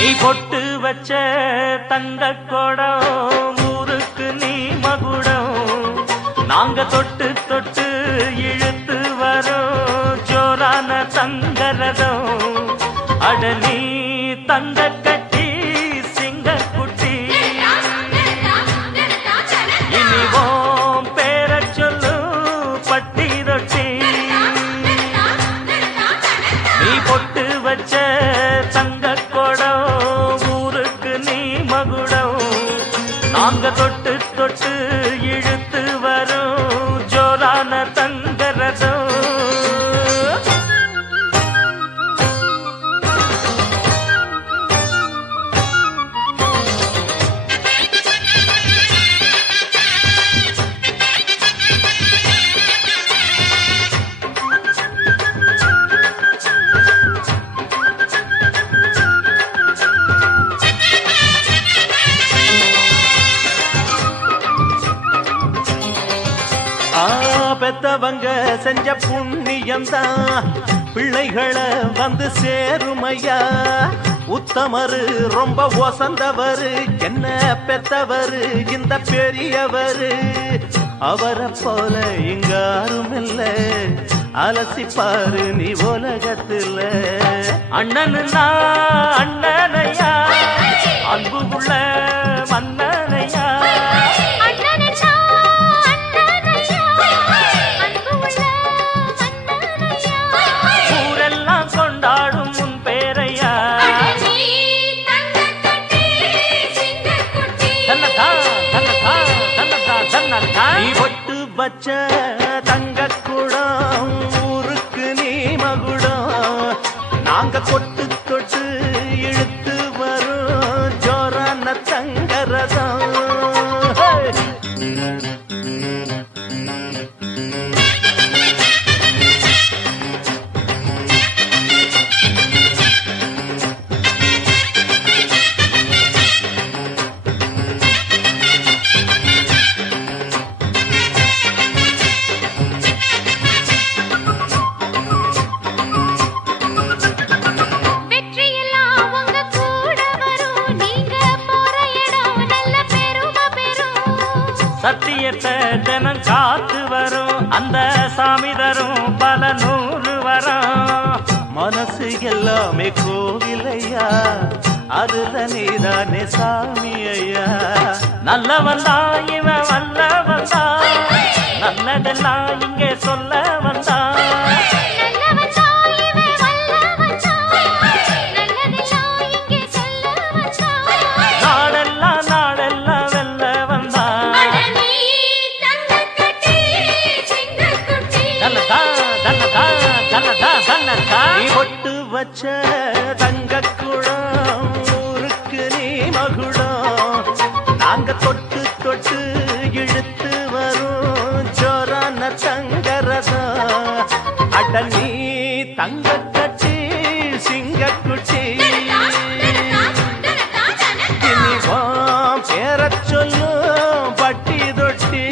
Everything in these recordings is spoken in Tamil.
நீ பொட்டு வச்ச தங்க கொடம் ஊருக்கு நீ மகுடம் நாங்க தொட்டு தொட்டு இழுத்து வரோம் ஜோரான தங்கரதம் அட நீ தங்க கட்டி சிங்க குட்டி இனிவோம் பேர சொல்லு பட்டி ரொட்டி நீ பொட்டு வச்ச தங்க கொடம் ஊருக்கு நீ மகுடம் நாங்க தொட்டு தொட்டு இழுத்து வரும் ஜோரான தங்கரதம் பெத்தவங்க செஞ்ச புண்ணியம்தான் பிள்ளைகளை வந்து சேருமையா உத்தமரு ரொம்ப ஒசந்தவரு என்ன பெத்தவரு இந்த பெரியவரு அவரை போல இங்க யாரும் இல்ல அலசிப்பாரு நீ உலகத்துல அண்ணனுன்னா அண்ணனையா அன்பு உள்ள மன்னனையா வச்ச தங்க குடம் ஊருக்கு நீ மகுடம் நாங்க கொட்டு தொட்டு இழுத்து வரும் ஜோரான தங்கரதம் சத்தியத்தை தினம் காத்து வரும் அந்த சாமி தரும் பல நூறு வரும் மனசு எல்லாமே கோவிலையா அதுல நீதானே சாமி ஐயா நல்லவன் தான் இவன் வல்லவன் தான் நல்லதெல்லாம் இங்கே சொல்ல வந்தான் பொட்டு வச்ச தங்க குடம் ஊருக்கு நீ மகுடம் நாங்க தொட்டு தொட்டு இழுத்து வரும் ஜோரான தங்கரதம் அட நீ தங்க கட்டி சிங்க குட்டி இனிவோம் பேர சொல்லு பட்டி தொட்டி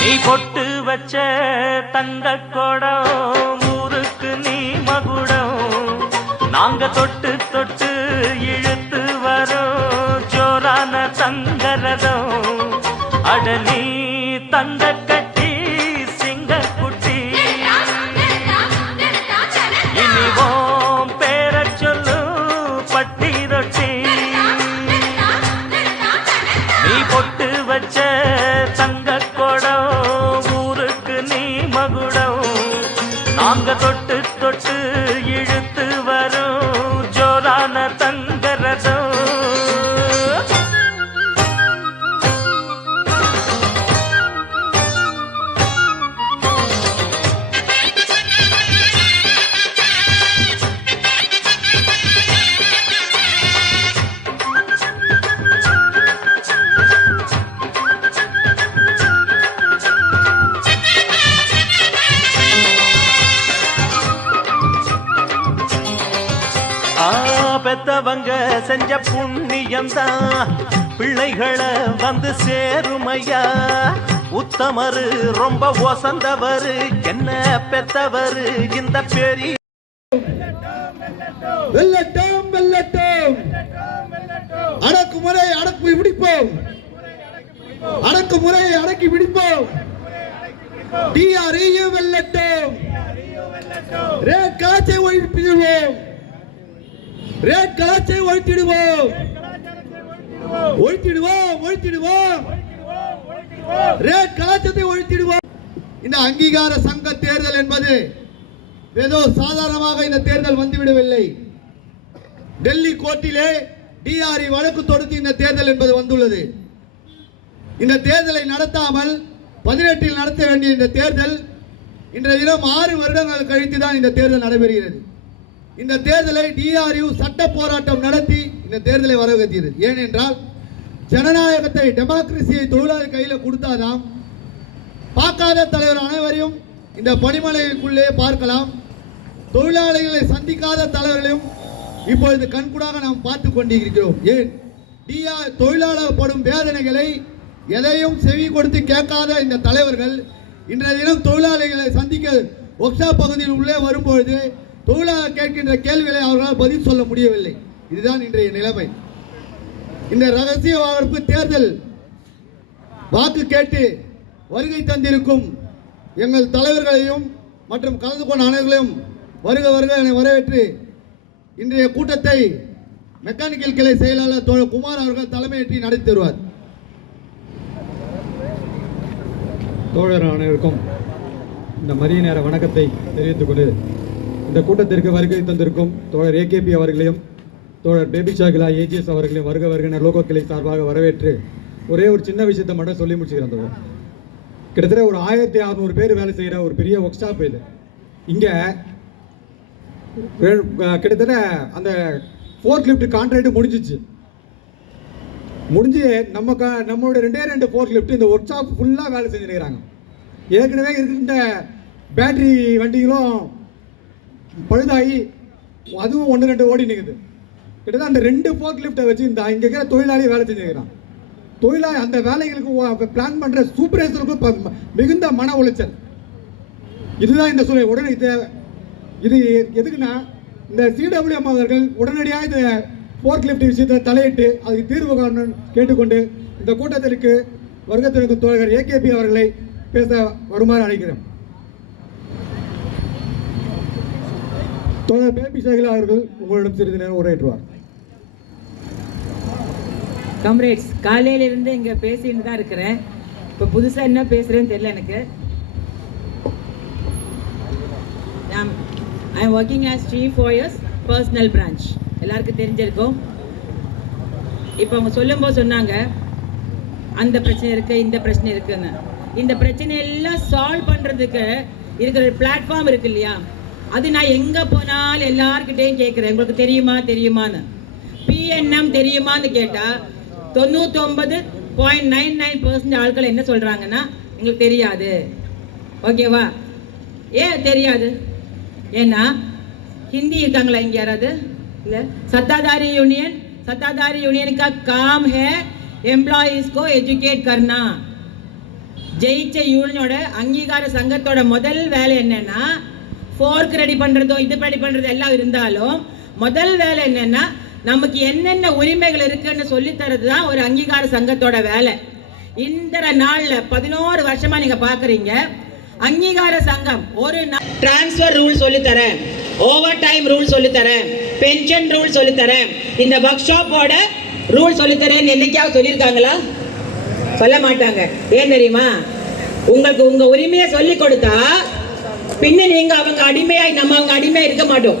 நீ பொட்டு வச்ச தங்க கொடம் ஊருக்கு நீ மகுடம் நாங்க தொட்டு தொட்டு இழுத்து வரோம் ஜோரான தங்கரதம் அட நீ தங்க கட்டி சிங்க குட்டி இனிவோம் பேர சொல்லு பட்டி ரொட்டி நீ பொட்டு வச்ச தங்க கொடம் ஊருக்கு நீ மகுடம் நாங்க தொட்டு தொட்டு இழுத்து வரும் ஜோரான தங்கரதம். பெத்தவங்க செஞ்ச புண்ணியம்தான் பிள்ளைகளை வந்து சேருமையா. உத்தமரு ரொம்ப ஒசந்தவரு என்ன பெத்தவரு இந்த பெரிய. வெல்லட்டும் வெல்லட்டும், அடக்குமுறை அடக்கி பிடிப்போம், அடக்குமுறை அடக்கி பிடிப்போம். டிஆர்இயும் வெல்லட்டும், ரேட் கலாச்சை ஒழிப்பிடுவோம், ரேட் கலாச்சை ஒழித்திடுவோம், ஒழித்திடுவோம், ஒழித்திடுவோம், ரேட் கலாச்சத்தை ஒழித்திடுவோம். இந்த அங்கீகார சங்க தேர்தல் என்பது ஏதோ சாதாரணமாக இந்த தேர்தல் வந்துவிடவில்லை. டெல்லி கோர்ட்டிலே டிஆர்இ வழக்கு தொடுத்து இந்த தேர்தல் என்பது வந்துள்ளது. இந்த தேர்தலை நடத்தாமல் 18இல் நடத்த வேண்டிய இந்த தேர்தல் இன்றைய தினம் 6 வருடங்கள் கழித்து தான் இந்த தேர்தல் நடைபெறுகிறது. இந்த தேர்தலை டிஆர்இ சட்ட போராட்டம் நடத்தி இந்த தேர்தலை வரவேற்கிறது. ஏனென்றால் ஜனநாயகத்தை, டெமோக்ரஸியை தொழிலாளி கையில் கொடுத்தாதான் பார்க்காத தலைவர் அனைவரையும் இந்த பணிமனைக்குள்ளே பார்க்கலாம். தொழிலாளிகளை சந்திக்காத தலைவர்களையும் இப்பொழுது கண்கூடாக நாம் பார்த்து கொண்டிருக்கிறோம். ஏன் தொழிலாளர் படும் வேதனைகளை எதையும் செவி கொடுத்து கேட்காத இந்த தலைவர்கள் இன்றைய தினம் தொழிலாளிகளை சந்திக்க ஒர்க் ஷாப் பகுதியில் உள்ளே வரும்பொழுது தொழிலாளர் கேட்கின்ற கேள்விகளை அவர்களால் பதில் சொல்ல முடியவில்லை. இதுதான் இன்றைய நிலைமை. இந்த ரகசிய வாக்கெடுப்பு தேர்தல் வாக்கு கேட்டு வருகை தந்திருக்கும் எங்கள் தலைவர்களையும் மற்றும் கலந்து கொண்ட அனைவர்களையும் வருக வருக என வரவேற்று இன்றைய கூட்டத்தை மெக்கானிக்கல் கிளை செயலாளர் தோழர் குமார் அவர்கள் தலைமையேற்றி நடத்தி தருவார். தோழர் அனைவருக்கும் இந்த மதிய நேர வணக்கத்தை தெரிவித்துக் கொண்டு இந்த கூட்டத்திற்கு வருகை தந்திருக்கும் தோழர் ஏகேபி அவர்களையும் தோழர் பேபி ஷாகிலா ஏஜிஎஸ் அவர்களையும் வருக வருகிற லோகோ கிளை சார்பாக வரவேற்று ஒரே ஒரு சின்ன விஷயத்தை மட்டும் சொல்லி முடிச்சுக்கிறேன். தோழர், கிட்டத்தட்ட ஒரு 1600 பேர் வேலை செய்கிற ஒரு பெரிய ஒர்க் ஷாப் இது. இங்கே கிட்டத்தட்ட அந்த ஃபோர்க் லிஃப்ட் கான்ட்ராக்ட் முடிஞ்சிச்சு. முடிஞ்சு நம்மளோட 2 ஃபோர்க் லிஃப்ட் இந்த ஒர்க் ஷாப் ஃபுல்லாக வேலை செஞ்சுருக்கிறாங்க. ஏற்கனவே இருக்கின்ற பேட்டரி வண்டிகளும் பழுதாகி அதுவும் 1-2 ஓடி நிற்குது. கிட்டத்தட்ட அந்த 2 ஃபோர்க் லிஃப்ட்டை வச்சு இந்த இங்கே இருக்கிற தொழிலாளி வேலை செஞ்சுருக்கிறான். தொழிலாளி அந்த வேலைகளுக்கு பிளான் பண்ணுற சூப்பர்வைசருக்கும் மிகுந்த மன உளைச்சல். இதுதான் இந்த சூழல் உடனே இது எதுக்குன்னா இந்த சிடபிள்யூஎம் அவர்கள் உடனடியாக இந்த ஃபோர்க் லிஃப்ட் விஷயத்தை தலையிட்டு அதுக்கு தீர்வு காணணும்னு கேட்டுக்கொண்டு இந்த கூட்டத்திற்கு வருகத்திற்கு தோழர் ஏகேபி அவர்களை பேச வருமாறு அழைக்கிறேன். தோழர் பேபி ஷாகிலா அவர்கள் உங்களிடம் சிறிது நேரம் உரையாற்றுவார். காம்ரேட்ஸ், காலையிலிருந்து இங்கே பேசிட்டு தான் இருக்கிறேன். இப்போ புதுசாக என்ன பேசுகிறேன்னு தெரியல எனக்கு. I am working as Chief Lawyers personal branch, எல்லாருக்கும் தெரிஞ்சிருக்கும். இப்போ அவங்க சொல்லும்போது சொன்னாங்க அந்த பிரச்சனை இருக்குது, இந்த பிரச்சனை இருக்குன்னு. இந்த பிரச்சனையெல்லாம் சால்வ் பண்ணுறதுக்கு இருக்கிற பிளாட்ஃபார்ம் இருக்கு இல்லையா, அது நான் எங்கே போனாலும் எல்லாருக்கிட்டையும் கேட்குறேன், உங்களுக்கு தெரியுமான்னு. பிஎன்எம் தெரியுமான்னு கேட்டால் 99.99% ஆட்கள் என்ன சொல்கிறாங்கன்னா எங்களுக்கு தெரியாது. ஓகேவா? ஏன் தெரியாது? ஏன்னா हिंदी இருக்காங்களா இங்கே யாராவது? இல்லை. सत्ताधारी यूनियन का काम है एम्प्लॉइज को एजुकेट करना. ஜெயிச்ச யூனியனோட அங்கீகார சங்கத்தோட முதல் வேலை என்னன்னா ஃபோர்க் ரெடி பண்ணுறதோ இது ரெடி பண்ணுறது எல்லாம் இருந்தாலும் முதல் வேலை என்னன்னா நமக்கு என்னென்ன உரிமைகள் இருக்குன்னு சொல்லித்தரது தான் ஒரு அங்கீகார சங்கத்தோட வேலை. இந்த நாளில் 11 வருஷமாக நீங்கள் பார்க்குறீங்க அங்கீகார சங்கம் ஒரு டிரான்ஸ்ஃபர் ரூல் சொல்லித்தரேன், ஓவர் டைம் ரூல் சொல்லித்தரேன், பென்ஷன் ரூல் சொல்லித்தரேன், இந்த ஒர்க் ஷாப்போட ரூல் சொல்லித்தரேன்னு என்னைக்காவது சொல்லியிருக்காங்களா? சொல்ல மாட்டாங்க. ஏன் தெரியுமா? உங்களுக்கு உங்க உரிமையை சொல்லி கொடுத்தா பின்ன நீங்க அவங்க அடிமையாய் நம்ம அவங்க அடிமையா இருக்க மாட்டோம்.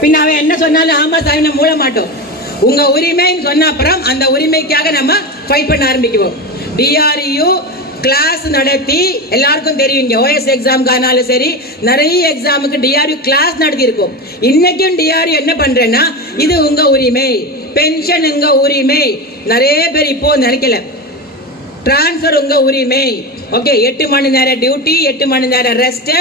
பின்ன அவன் என்ன சொன்னாலும் ஆமா சாமி நம்ம மூட மாட்டோம். உங்க உரிமைன்னு சொன்ன அப்புறம் அந்த உரிமைக்காக நம்ம ஃபைட் பண்ண ஆரம்பிக்குவோம். டிஆர்யூ கிளாஸ் நடத்தி எல்லாருக்கும் தெரியும், இங்க ஓஎஸ் எக்ஸாமுக்கானாலும் சரி நிறைய எக்ஸாமுக்கு டிஆர்யூ கிளாஸ் நடத்தி இருக்கும். இன்னைக்கும் டிஆர்யூ என்ன பண்றேன்னா இது உங்க உரிமை, பென்ஷன் உங்க உரிமை. நிறைய பேர் இப்போ நினைக்கல, டிரான்ஸ்ஃபர் உங்க உரிமை. ஓகே, 8 மணி நேரம் டியூட்டி, 8 மணி நேரம் ரெஸ்ட்,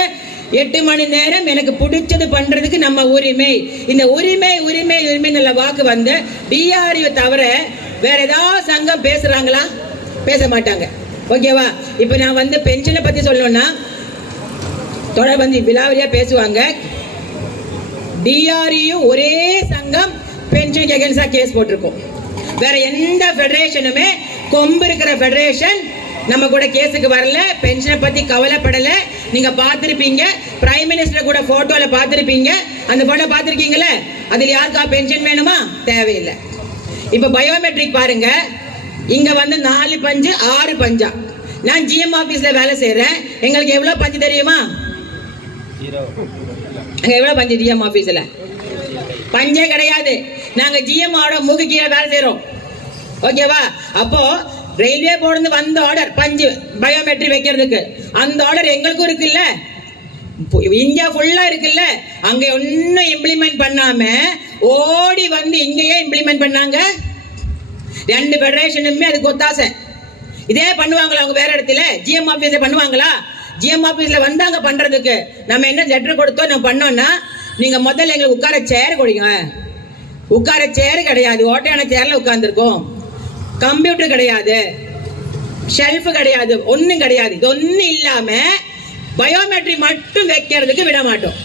8 மணி நேரம் எனக்கு பிடிச்சது பண்றதுக்கு நம்ம உரிமை. இந்த உரிமை உரிமை உரிமை நல்ல வாக்கு வந்து டிஆர்யூ தவிர வேற ஏதாவது சங்கம் பேசுறாங்களா? பேச மாட்டாங்க. ஓகேவா? இப்போ நான் வந்து பென்ஷனை பத்தி சொல்லணும்னா தொடர் வந்து விலாவரியா பேசுவாங்க. டிஆர்யூ ஒரே சங்கம் பென்ஷனுக்கு அகைன்ஸ்டா கேஸ் போட்டிருக்கோம். வேற எந்த ஃபெடரேஷனுமே கொம்பு இருக்கிற ஃபெடரேஷன் நம்ம கூட கேஸுக்கு வரல, பென்ஷனை பத்தி கவலைப்படல. நீங்க பார்த்திருப்பீங்க, பிரைம் மினிஸ்டர் கூட போட்டோல பார்த்திருப்பீங்க. அந்த போட்டோ பார்த்திருக்கீங்களே, அதில் யாருக்கா பென்ஷன் வேணுமா? தேவையில்லை. இப்ப பயோமெட்ரிக் பாருங்க, இங்க வந்து 4 பஞ்சு 6 பஞ்சா. நான் ஜிஎம் ஆபீஸ்ல வேலை செய்யறேன், எங்களுக்கு எவ்வளவு பஞ்சு தெரியுமா? அங்க எவ்வளவு பஞ்சு ஜிஎம் ஆபீஸ்ல? பஞ்சே கிடையாது. நாங்க ஜிஎம் ஆட மூக்கு கீழே வேலை செய்யறோம். ஓகேவா? அப்போ ரயில்வே போர்டு வந்த ஆர்டர் பஞ்சு பயோமெட்ரி வைக்கிறதுக்கு, அந்த ஆர்டர் எங்களுக்கும் இருக்குல்ல, இந்தியா ஃபுல்லா இருக்குல்ல. அங்க ஒன்னும் இம்ப்ளிமெண்ட் பண்ணாம ஓடி வந்து இங்கேயே இம்ப்ளிமெண்ட் பண்ணாங்க. 2 ஃபெடரேஷனுமே அதுக்கு ஒத்தாசை. இதே பண்ணுவாங்களா அவங்க வேற இடத்துல? ஜிஎம் ஆபீஸ்ல பண்ணுவாங்களா? ஜிஎம் ஆபீஸ்ல வந்தாங்க பண்றதுக்கு. நம்ம என்ன லெட்டர் கொடுத்தோம் நம்ம பண்ணோம்னா, நீங்க முதல்ல எங்களுக்கு உட்கார சேர் கொடுங்க. உட்கார சேர் கிடையாது, ஓட்டையான சேர்ல உட்கார்ந்துருக்கோம். கம்ப்யூட்டர் கிடையாது, ஷெல்ஃப் கிடையாது, ஒன்னும் கிடையாது. இது ஒன்னும் இல்லாம பயோமெட்ரி மட்டும் வைக்கிறதுக்கு விட மாட்டோம்.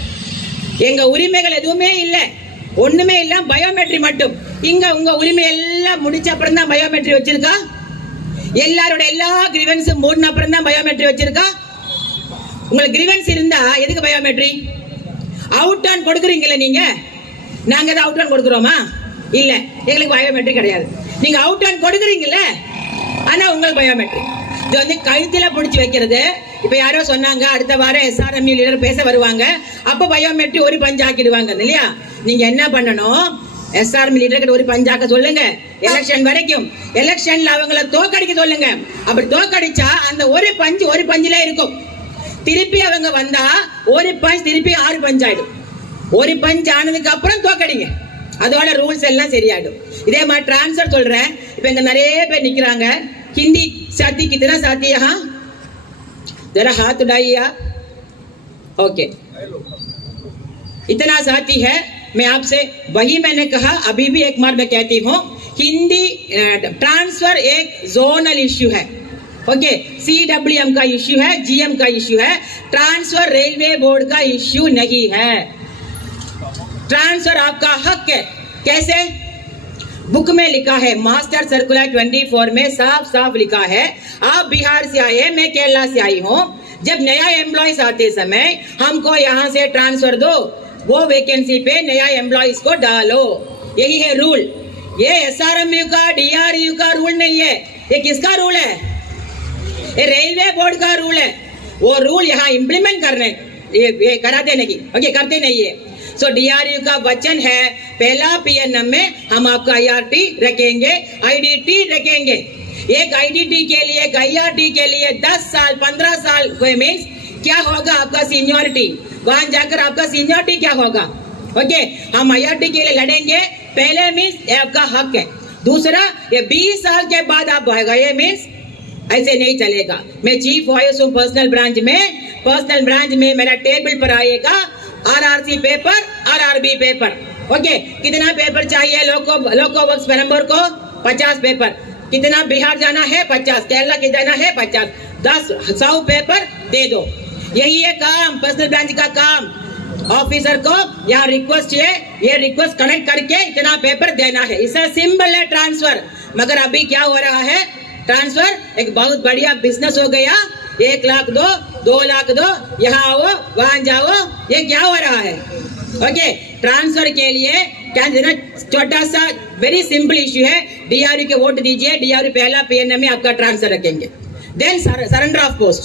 எங்க உரிமைகள் எதுவுமே இல்லை, ஒண்ணுமே இல்ல, பயோமெட்ரி மட்டும். இங்க உங்க உரிமை எல்லாம் முடிச்ச அப்புறம் தான் பயோமெட்ரி வச்சிருக்கா. எல்லாரோட எல்லா கிரிவன்ஸும் மூடின அப்புறம் தான் பயோமெட்ரி வச்சிருக்கா. உங்களுக்கு கிரிவன்ஸ் இருந்தா எதுக்கு பயோமெட்ரி? அவுட் ஆன் கொடுக்குறீங்கல்ல நீங்க, நாங்க தான் அவுட் ஆன் கொடுக்குறோமா? இல்ல, எங்களுக்கு பயோமெட்ரி கிடையாது. நீங்க அவுட் ஆன் கொடுக்குறீங்கல்ல, ஆனா உங்களுக்கு பயோமெட்ரி. இது வந்து கழுத்துல பிடிச்சி வைக்கிறது. இப்ப யாரோ சொன்னாங்க அடுத்த வாரம் எஸ்ஆர்எம் லீடர் பேச வருவாங்க, அப்ப பயோமெட்ரி ஒரு பஞ்சு ஆக்கிடுவாங்க இல்லையா? நீங்க என்ன பண்ணணும், எஸ்ஆர்எம் லீடர் ஒரு பஞ்சாக்க சொல்லுங்க எலெக்ஷன் வரைக்கும். எலெக்ஷன்ல அவங்கள தோக்கடிக்க சொல்லுங்க. அப்படி தோக்கடிச்சா அந்த ஒரு பஞ்சுல இருக்கும். திருப்பி அவங்க வந்தா ஒரு பஞ்ச் திருப்பி 6 பஞ்ச் ஆயிடும். ஒரு பஞ்ச் ஆனதுக்கு அப்புறம் தோக்கடிங்க, அதோட ரூல்ஸ் எல்லாம் சரியாயிடும். இதே மாதிரி டிரான்ஸ்ஃபர் சொல்றேன். இப்ப இங்க நிறைய பேர் நிக்கிறாங்க. हिंदी साथी कितना साथी यहाँ? जरा हाथ उठाइए आप. ओके, इतना साथी है. मैं आपसे वही मैंने कहा, अभी भी एक बार मैं कहती हूँ, हिंदी ट्रांसफर एक जोनल इश्यू है. ओके, CWM का इश्यू है, GM का इश्यू है. ट्रांसफर रेलवे बोर्ड का इश्यू नहीं है. ट्रांसफर आपका हक है. कैसे? बुक में लिखा है, मास्टर सर्कुलर 24 में साफ साफ लिखा है. आप बिहार से आए, मैं केरला से आई हूँ. जब नया एम्प्लॉयज आते समय हमको यहाँ से ट्रांसफर दो, वो वैकेंसी पे नया एम्प्लॉयज को डालो. यही है रूल. ये SRMU का DRU का रूल नहीं है. ये किसका रूल है? ये रेलवे बोर्ड का रूल है. वो रूल यहाँ इम्प्लीमेंट करने ये कराते नहीं. ओके, करते नहीं है. सो DRU का वचन है, पहला PNM में हम आपका IRT रखेंगे, IDT रखेंगे. एक IDT के लिए, एक IRT के लिए 10 साल 15 साल मीन्स क्या होगा आपका सीनियरिटी, वहां जाकर आपका सीनियरिटी क्या होगा. ओके, हम IRT के लिए लड़ेंगे. पहले मीन्स आपका हक है. दूसरा, ये 20 साल के बाद आप आएगा, ये मीन्स ऐसे नहीं चलेगा. मैं चीफ वॉइस हूँ पर्सनल ब्रांच में मेरा टेबल पर आएगा RRC paper, RRB paper. Okay, कितना पेपर चाहिए लोको वर्क्स पेरम्बोर को? 50 पेपर. कितना बिहार जाना है? 50. केरला के जाना है 50. 100 पेपर दे दो. यही है काम, पर्सनल ब्रांच का काम. ऑफिसर को यहाँ रिक्वेस्ट है, ये रिक्वेस्ट कनेक्ट करके इतना पेपर देना है. इससे सिंपल है ट्रांसफर. मगर अभी क्या हो रहा है, ट्रांसफर एक बहुत बढ़िया बिजनेस हो गया. 1 लाख दो, 2 लाख दो, यहाँ आओ वहां जाओ. ये क्या हो रहा है? ओके, ट्रांसफर के लिए क्या छोटा सा वेरी सिंपल इश्यू है. DRU के वोट दीजिए, DRU पहला PNM में आपका ट्रांसफर रखेंगे. then surrender of post.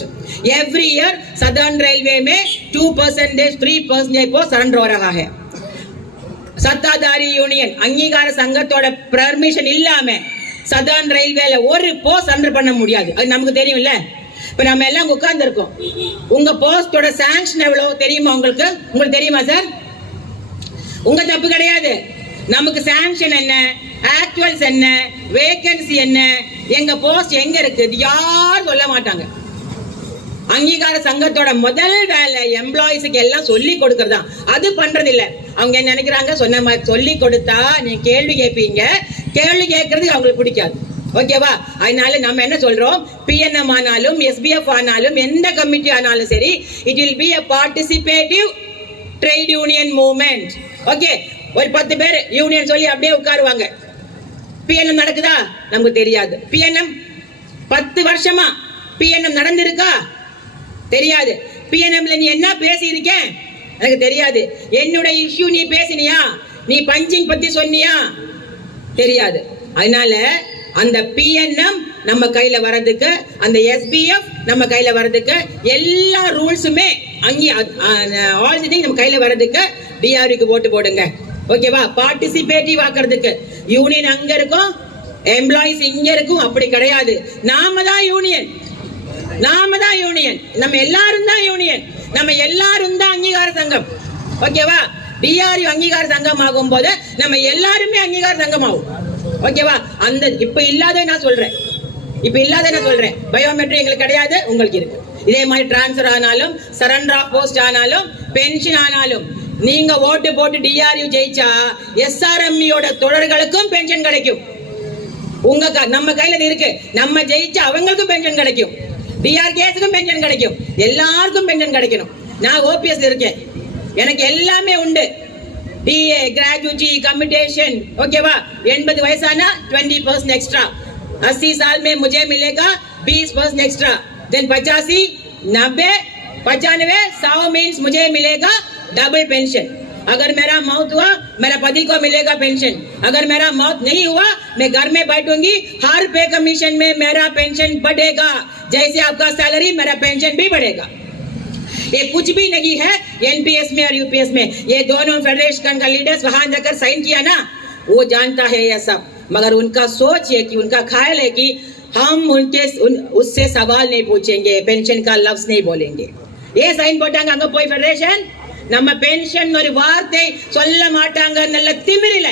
Every year Southern Railway में 2%, 3% post surrender हो रहा है. சத்தாதாரி யூனியன் அங்கீகார சங்கத்தோட பெர்மிஷன் இல்லாம சதர்ன் ரயில்வேல ஒரு போஸ்ட் சரண்டர் பண்ண முடியாது. அது நமக்கு தெரியும்ல. இப்ப நம்ம எல்லாம் உட்கார்ந்து இருக்கோம். உங்க போஸ்டோட சாங்ஷன் எவ்வளவு தெரியுமா உங்களுக்கு? உங்களுக்கு தெரியுமா சார்? உங்க தப்பு கிடையாது. நமக்கு சாங்ஷன் என்ன, ஆக்சுவல்ஸ் என்ன, வேகன்சி என்ன, எங்க போஸ்ட் எங்க இருக்கு யாரும் சொல்ல மாட்டாங்க. அங்கீகார சங்கத்தோட முதல் வேலை எம்ப்ளாயிஸுக்கு எல்லாம் சொல்லி கொடுக்கறதா. அது பண்றது இல்ல. அவங்க என்ன நினைக்கிறாங்க, சொன்ன மாதிரி சொல்லி கொடுத்தா நீங்க கேள்வி கேட்பீங்க, கேள்வி கேட்கறதுக்கு அவங்களுக்கு பிடிக்காது. ஓகேவா? அதனால நம்ம என்ன சொல்றோம், பிஎன்எம் ஆனாலும் எஸ்பிஎஃப் ஆனாலும் எந்த கமிட்டி ஆனாலும் சரி, it will be a participative trade union movement. Okay, ஒரு 10 பேர் யூனியன் சொல்லி அப்படியே உட்காருவாங்க. பிஎன்எம் நடக்குதா? நமக்கு தெரியாது. பிஎன்எம் 10 வருஷமா பிஎன்எம் நடந்திருக்கா? தெரியாது. பிஎன்எம்ல நீ என்ன பேசி இருக்க எனக்கு தெரியாது. என்னோட இஷ்யூ நீ பேசினியா? நீ பஞ்சிங் பத்தி சொன்னியா? தெரியாது. அதனால அந்த பிஎன்எம் நம்ம கையில வர்றதுக்கு, அந்த எஸ்பிஎஃப் நம்ம கையில வர்றதுக்கு, எல்லா ரூல்ஸுமே ஆல் திங் நம்ம கையில வர்றதுக்கு டிஆர்விக்கு ஓட்டு போடுங்க. ஓகேவா? பார்ட்டிசிபேட்டிவ் ஆக்குறதுக்கு. யூனியன் அங்க இருக்கும், எம்ப்ளாயிஸ் இங்க இருக்கும். அப்படி கிடையாது. நாம தான் யூனியன், நாம தான் யூனியன், நம்ம எல்லாரும் தான் யூனியன், நம்ம எல்லாரும் தான் அங்கீகார சங்கம். ஓகேவா? டிஆர்வி அங்கீகார சங்கம் ஆகும் போது நம்ம எல்லாருமே அங்கீகார சங்கம் ஆகும். ஓகேவா? அந்த இப்ப இல்லாத நான் சொல்றேன், இப்ப இல்லாத நான் சொல்றேன். பயோமெட்ரிக் எங்களுக்கு கிடையாது, உங்களுக்கு இருக்கு. இதே மாதிரி டிரான்ஸ்பர் ஆனாலும், சரண்டர் ஆஃப் போஸ்ட் ஆனாலும், பென்ஷன் ஆனாலும், நீங்க ஓட்டு போட்டு டிஆர்வி ஜெயிச்சா எஸ்ஆர்எம்இயோட தொடர்களுக்கும் பென்ஷன் கிடைக்கும். உங்க நம்ம கையில இருக்கு. நம்ம ஜெயிச்சா அவங்களுக்கும் பென்ஷன் கிடைக்கும், டிஆர்கேஸுக்கும் பென்ஷன் கிடைக்கும், எல்லாருக்கும் பென்ஷன் கிடைக்கணும். நான் ஓபிஎஸ் இருக்கேன், எனக்கு எல்லாமே உண்டு. DA, gratuity, commutation. ஓகேவா? 80 வயசானா 20% एक्स्ट्रा. 80 साल में मुझे मिलेगा 20% एक्स्ट्रा. देन 85, 90, 95, 100 मीन्स मुझे मिलेगा डबल पेंशन. अगर मेरा मौत हुआ, मेरा पति को मिलेगा पेंशन. अगर मेरा मौत नहीं हुआ, मैं घर में बैठूंगी, हर पे कमीशन में मेरा पेंशन बढ़ेगा. जैसे आपका सैलरी, मेरा पेंशन भी बढ़ेगा. ये कुछ भी नहीं है एनपीएस में और यूपीएस में. ये दोनों फेडरेशन का लीडर्स वहां जाकर साइन किया ना, वो जानता है ये सब. मगर उनका सोच है कि, उनका ख्याल है कि हम उससे सवाल नहीं पूछेंगे, पेंशन का लफ्ज नहीं बोलेंगे. ये साइन போட்டாங்க அங்க போய் ஃபெடரேஷன். நம்ம பென்ஷன் ஒரு வார்த்தை சொல்ல மாட்டாங்க, நல்ல திமிரில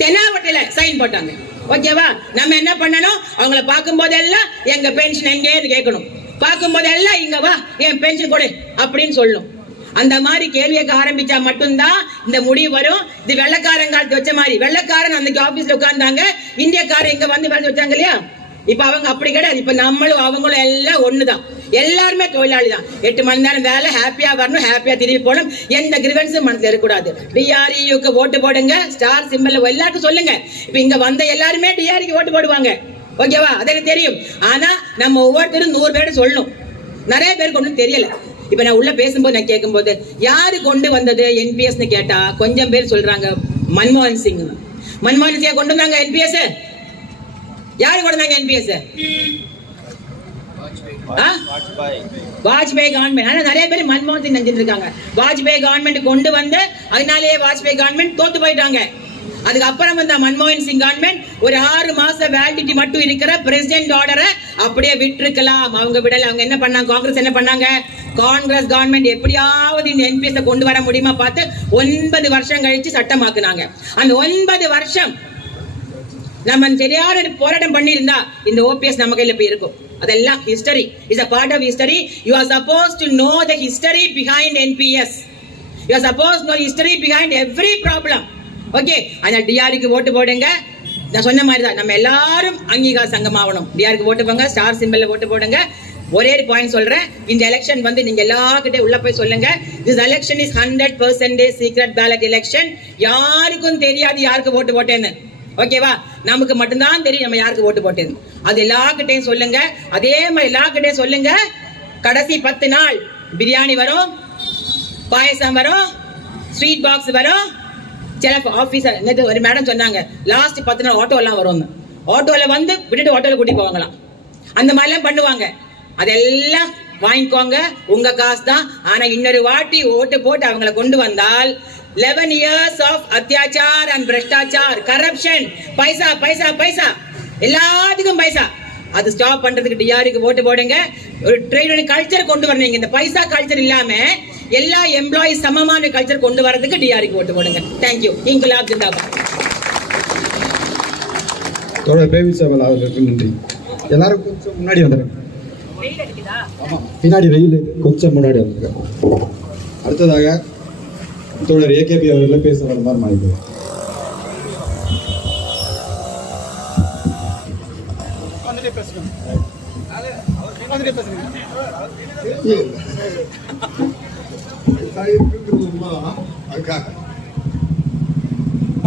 தெனாவட்டில சைன் போட்டாங்க. ஓகேவா? நம்ம என்ன பண்ணணும், அவங்கள பார்க்கும் போதெல்லாம் எங்க பென்ஷன் எங்கேன்னு கேட்கணும், பார்க்கும் போதெல்லாம் இங்க வா என் பென்ஷன் கொடு அப்படின்னு சொல்லணும். அந்த மாதிரி கேள்வி கேட்க ஆரம்பிச்சா மட்டும்தான் இந்த முடிவு வரும். இது வெள்ளக்காரன் காலத்து வச்ச மாதிரி. வெள்ளக்காரன் அன்னைக்கு ஆபீஸ்ல உட்கார்ந்தாங்க, இந்தியக்காரன் இங்க வந்து வேலை வச்சாங்க இல்லையா? இப்ப அவங்க அப்படி கிடையாது. இப்ப நம்மளும் அவங்களும் எல்லாம் ஒண்ணுதான், எல்லாருமே தொழிலாளி தான். 8 மணி நேரம் வேலை, ஹாப்பியா வரணும், ஹாப்பியா திரும்பி போகணும், எந்த கிரிவன்ஸும் மனசுல இருக்கக்கூடாது. டிஆர்இக்கு ஓட்டு போடுங்க, ஸ்டார் சிம்பிள் எல்லாருக்கும் சொல்லுங்க. இப்ப இங்க வந்த எல்லாருமே டிஆர்இக்கு ஓட்டு போடுவாங்க. ஓகேவா? அது எனக்கு தெரியும். ஆனா நம்ம ஒவ்வொருத்தரும் 100 பேர் சொல்லணும். நிறைய பேருக்கு ஒன்றும் தெரியல. இப்ப நான் உள்ள பேசும்போது, நான் கேட்கும்போது யாரு கொண்டு வந்தது என்பிஎஸ் கேட்டா கொஞ்சம் பேர் சொல்றாங்க மன்மோகன் சிங். மன்மோகன் சிங் கொண்டு வந்தாங்க என்பிஎஸ். யாரு கொண்டு வந்தாங்க என்பிஎஸ்? வாஜ்பாய் கவர்மெண்ட். ஆனா நிறைய பேர் மன்மோகன் சிங் நினைச்சிட்டு இருக்காங்க. வாஜ்பாய் கவர்மெண்ட் கொண்டு வந்து அதனாலேயே வாஜ்பாய் கவர்மெண்ட் தோத்து போயிட்டாங்க. அதுக்கப்புறம் வந்த மன்மோகன் சிங் கவர்மெண்ட் ஒரு 6 மாச வேலிடிட்டி மட்டும் இருக்கிற பிரசிடென்ட் ஆர்டரை அப்படியே விட்டுருக்கலாம். அவங்க விடல. அவங்க என்ன பண்ணாங்க, காங்கிரஸ் என்ன பண்ணாங்க, காங்கிரஸ் கவர்மெண்ட் எப்படியாவது இந்த என்பிஎஸ் கொண்டு வர முடியுமா பார்த்து 9 வருஷம் கழிச்சு சட்டமாக்குனாங்க. அந்த 9 வருஷம் நம்ம சரியான போராட்டம் பண்ணியிருந்தா இந்த ஓபிஎஸ் நம்ம கையில போய் இருக்கும். அதெல்லாம் history, is a part of history. You are supposed to know the history behind NPS. You are supposed to know history behind every problem. Okay? அதனால டிஆர்க்கு ஓட்டு போடுங்க. நான் சொன்ன மாதிரி தான் நம்ம எல்லாரும் அங்கீகார சங்கம் ஆகணும். டிஆர்க்கு ஓட்டு போங்க, ஸ்டார் சிம்பிள்ல ஓட்டு போடுங்க. ஒரே பாயிண்ட் சொல்றேன், இந்த எலெக்ஷன் வந்து நீங்க எல்லார்கிட்ட உள்ள போய் சொல்லுங்க, this election is 100% secret ballot election. யாருக்கும் தெரியாது யாருக்கு ஓட்டு போட்டேன்னு. ஓகேவா? நமக்கு மட்டும்தான் தெரியும் நம்ம யாருக்கு ஓட்டு போட்டேன்னு. அது எல்லார்கிட்டையும் சொல்லுங்க. அதே மாதிரி எல்லார்கிட்டையும் சொல்லுங்க, கடைசி 10 நாள் பிரியாணி வரும், பாயசம் வரும், ஸ்வீட் பாக்ஸ் வரும். சில ஆபீசர் நேற்று ஒரு மேடம் சொன்னாங்க, லாஸ்ட் 10 நாள் ஆட்டோ எல்லாம் வரும். ஆட்டோல வந்து விட்டுட்டு ஆட்டோல கூட்டி போவாங்களாம். அந்த மாதிரிலாம் பண்ணுவாங்க. அதெல்லாம் வாங்கிக்கோங்க, உங்க காசு தான். ஆனா இன்னொரு வாட்டி ஓட்டு போட்டு அவங்களை கொண்டு வந்தால் 11 years of அத்தியாச்சார் அண்ட் பிரஷ்டாச்சார், கரப்ஷன், பைசா பைசா பைசா, எல்லாத்துக்கும் பைசா, அது ஸ்டாப் பண்றதுக்கு டிஆருக்கு ஓட்டு போடுங்க. ஒரு ட்ரேட் யூனியன் கல்ச்சர் கொண்டு வரணும். இந்த பைசா கல்ச்சர் இல்லாம எல்லா எம்ப்ளாயிஸ் சமமான கல்ச்சர் கொண்டு வரதுக்கு டிஆருக்கு ஓட்டு போடுங்க. தேங்க்யூ. இன்குலாப் ஜிந்தாபாத். தோழர் பேபி சாபல் அவர்களுக்கு நன்றி. எல்லாரும் கொஞ்சம் முன்னாடி வந்துடுங்க. ஆமாம், பின்னாடி வெயில், கொஞ்சம் முன்னாடி வந்துருங்க. அடுத்ததாக தோழர் ஏகேபி அவர்களை பேச வருமாறு மாறிடுவோம்.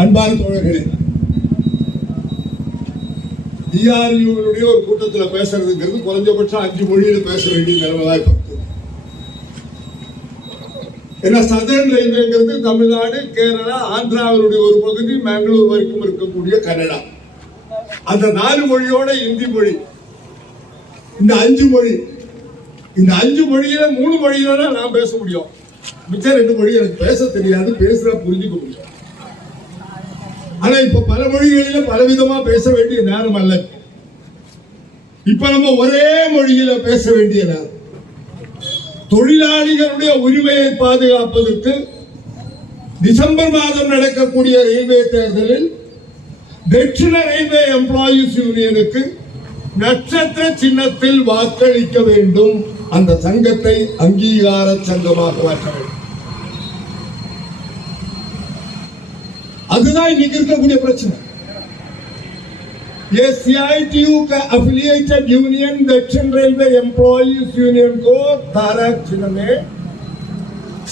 அன்பான தோழர்களே, டிஆர்யூனுடைய ஒரு கூட்டத்தில் பேசுறதுங்கிறது குறைஞ்சபட்சம் 5 மொழியில பேச வேண்டிய நிலைமைதான் இப்ப இருக்கு. ஏன்னா சதர்ன் ரயில்வேங்கிறது தமிழ்நாடு, கேரளா, ஆந்திராவினுடைய ஒரு பகுதி, பெங்களூர் வரைக்கும் இருக்கக்கூடிய கனடா. அந்த 4 மொழியோட இந்தி மொழி, இந்த 5 மொழி, இந்த 5 மொழியில 3 மொழியில நான் பேச முடியும். மிச்சம் 2 மொழி எனக்கு பேச தெரியாது, பேசுறா புரிஞ்சுக்க முடியும். ஆனா இப்ப பல மொழிகளில பலவிதமா பேச வேண்டிய நேரம் அல்ல. இப்ப நம்ம ஒரே மொழியில பேச வேண்டிய நேரம். தொழிலாளிகளுடைய உரிமையை பாதுகாப்பதற்கு டிசம்பர் மாதம் நடக்கக்கூடிய ரயில்வே தேர்தலில் தட்சிண ரயில்வே எம்ப்ளாயீஸ் யூனியனுக்கு நட்சத்திர சின்னத்தில் வாக்களிக்க வேண்டும். அந்த சங்கத்தை அங்கீகார சங்கமாக மாற்ற வேண்டும். அதுதான் இன்னைக்கு இருக்கக்கூடிய பிரச்சனை. ये CITU का एफिलिएटेड यूनियन दक्षिण रेलवे एम्प्लॉयज यूनियन को तारक चिन्ह में,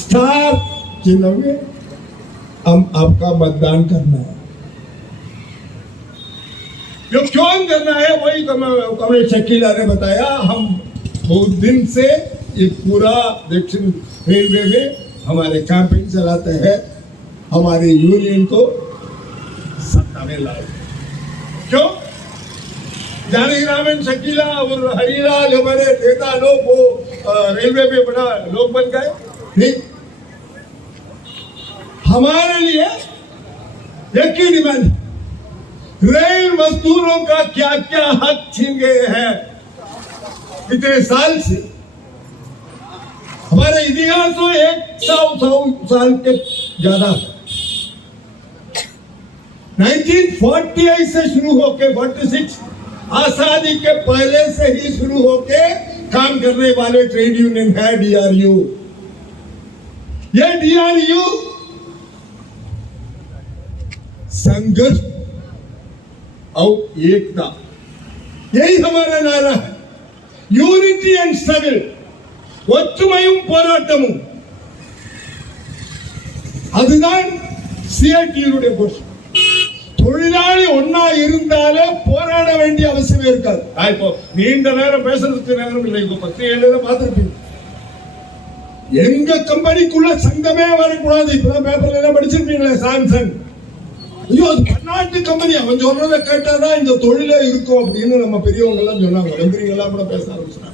स्टार चिन्ह में हम आपका मतदान करना है. जो क्यों करना है वही कमल शकीला ने बताया. हम बहुत दिन से ये पूरा दक्षिण रेलवे में हमारे कैंपेन चलाते हैं, हमारे यूनियन को सत्ता में लाए. क्यों? जानकीरामन शकीला और हरिलाल हमारे नेता लोग वो रेलवे में बड़ा लोग बन गए. नहीं, हमारे लिए एक ही डिमांड, रेल मजदूरों का क्या क्या हक छीन गए हैं इतने साल से. हमारे इतिहास तो 100 साल के ज्यादा 1948 से शुरू होके 46 आजादी के पहले से ही शुरू होके काम करने वाले ट्रेड यूनियन है डीआरयू. ये डीआरयू संघर्ष और एकता, यही हमारा नारा है. यूनिटी एंड स्ट्रगल, ஒற்றுமையும் போராட்டமும், அதுதான் சிஐடியுடைய கோஷம். தொழிலாளி ஒன்னா இருந்தாலே போராட வேண்டிய அவசியம் இருக்காது. இப்போ நீண்ட நேரம் பேசுறதுக்கு நேரம் இல்லை. இப்ப 10-7 பார்த்துருப்பீங்க. எங்க கம்பெனிக்குள்ள சங்கமே வரக்கூடாது. இப்பதான் பேப்பர்ல எல்லாம் படிச்சிருப்பீங்களே, சாம்சங். ஐயோ, அது பன்னாட்டு கம்பெனி, அவன் சொல்றதை கேட்டாதான் இந்த தொழிலே இருக்கும் அப்படின்னு நம்ம பெரியவங்க எல்லாம் சொன்னாங்க. மந்திரிகள் எல்லாம் கூட பேச ஆரம்பிச்சாங்க.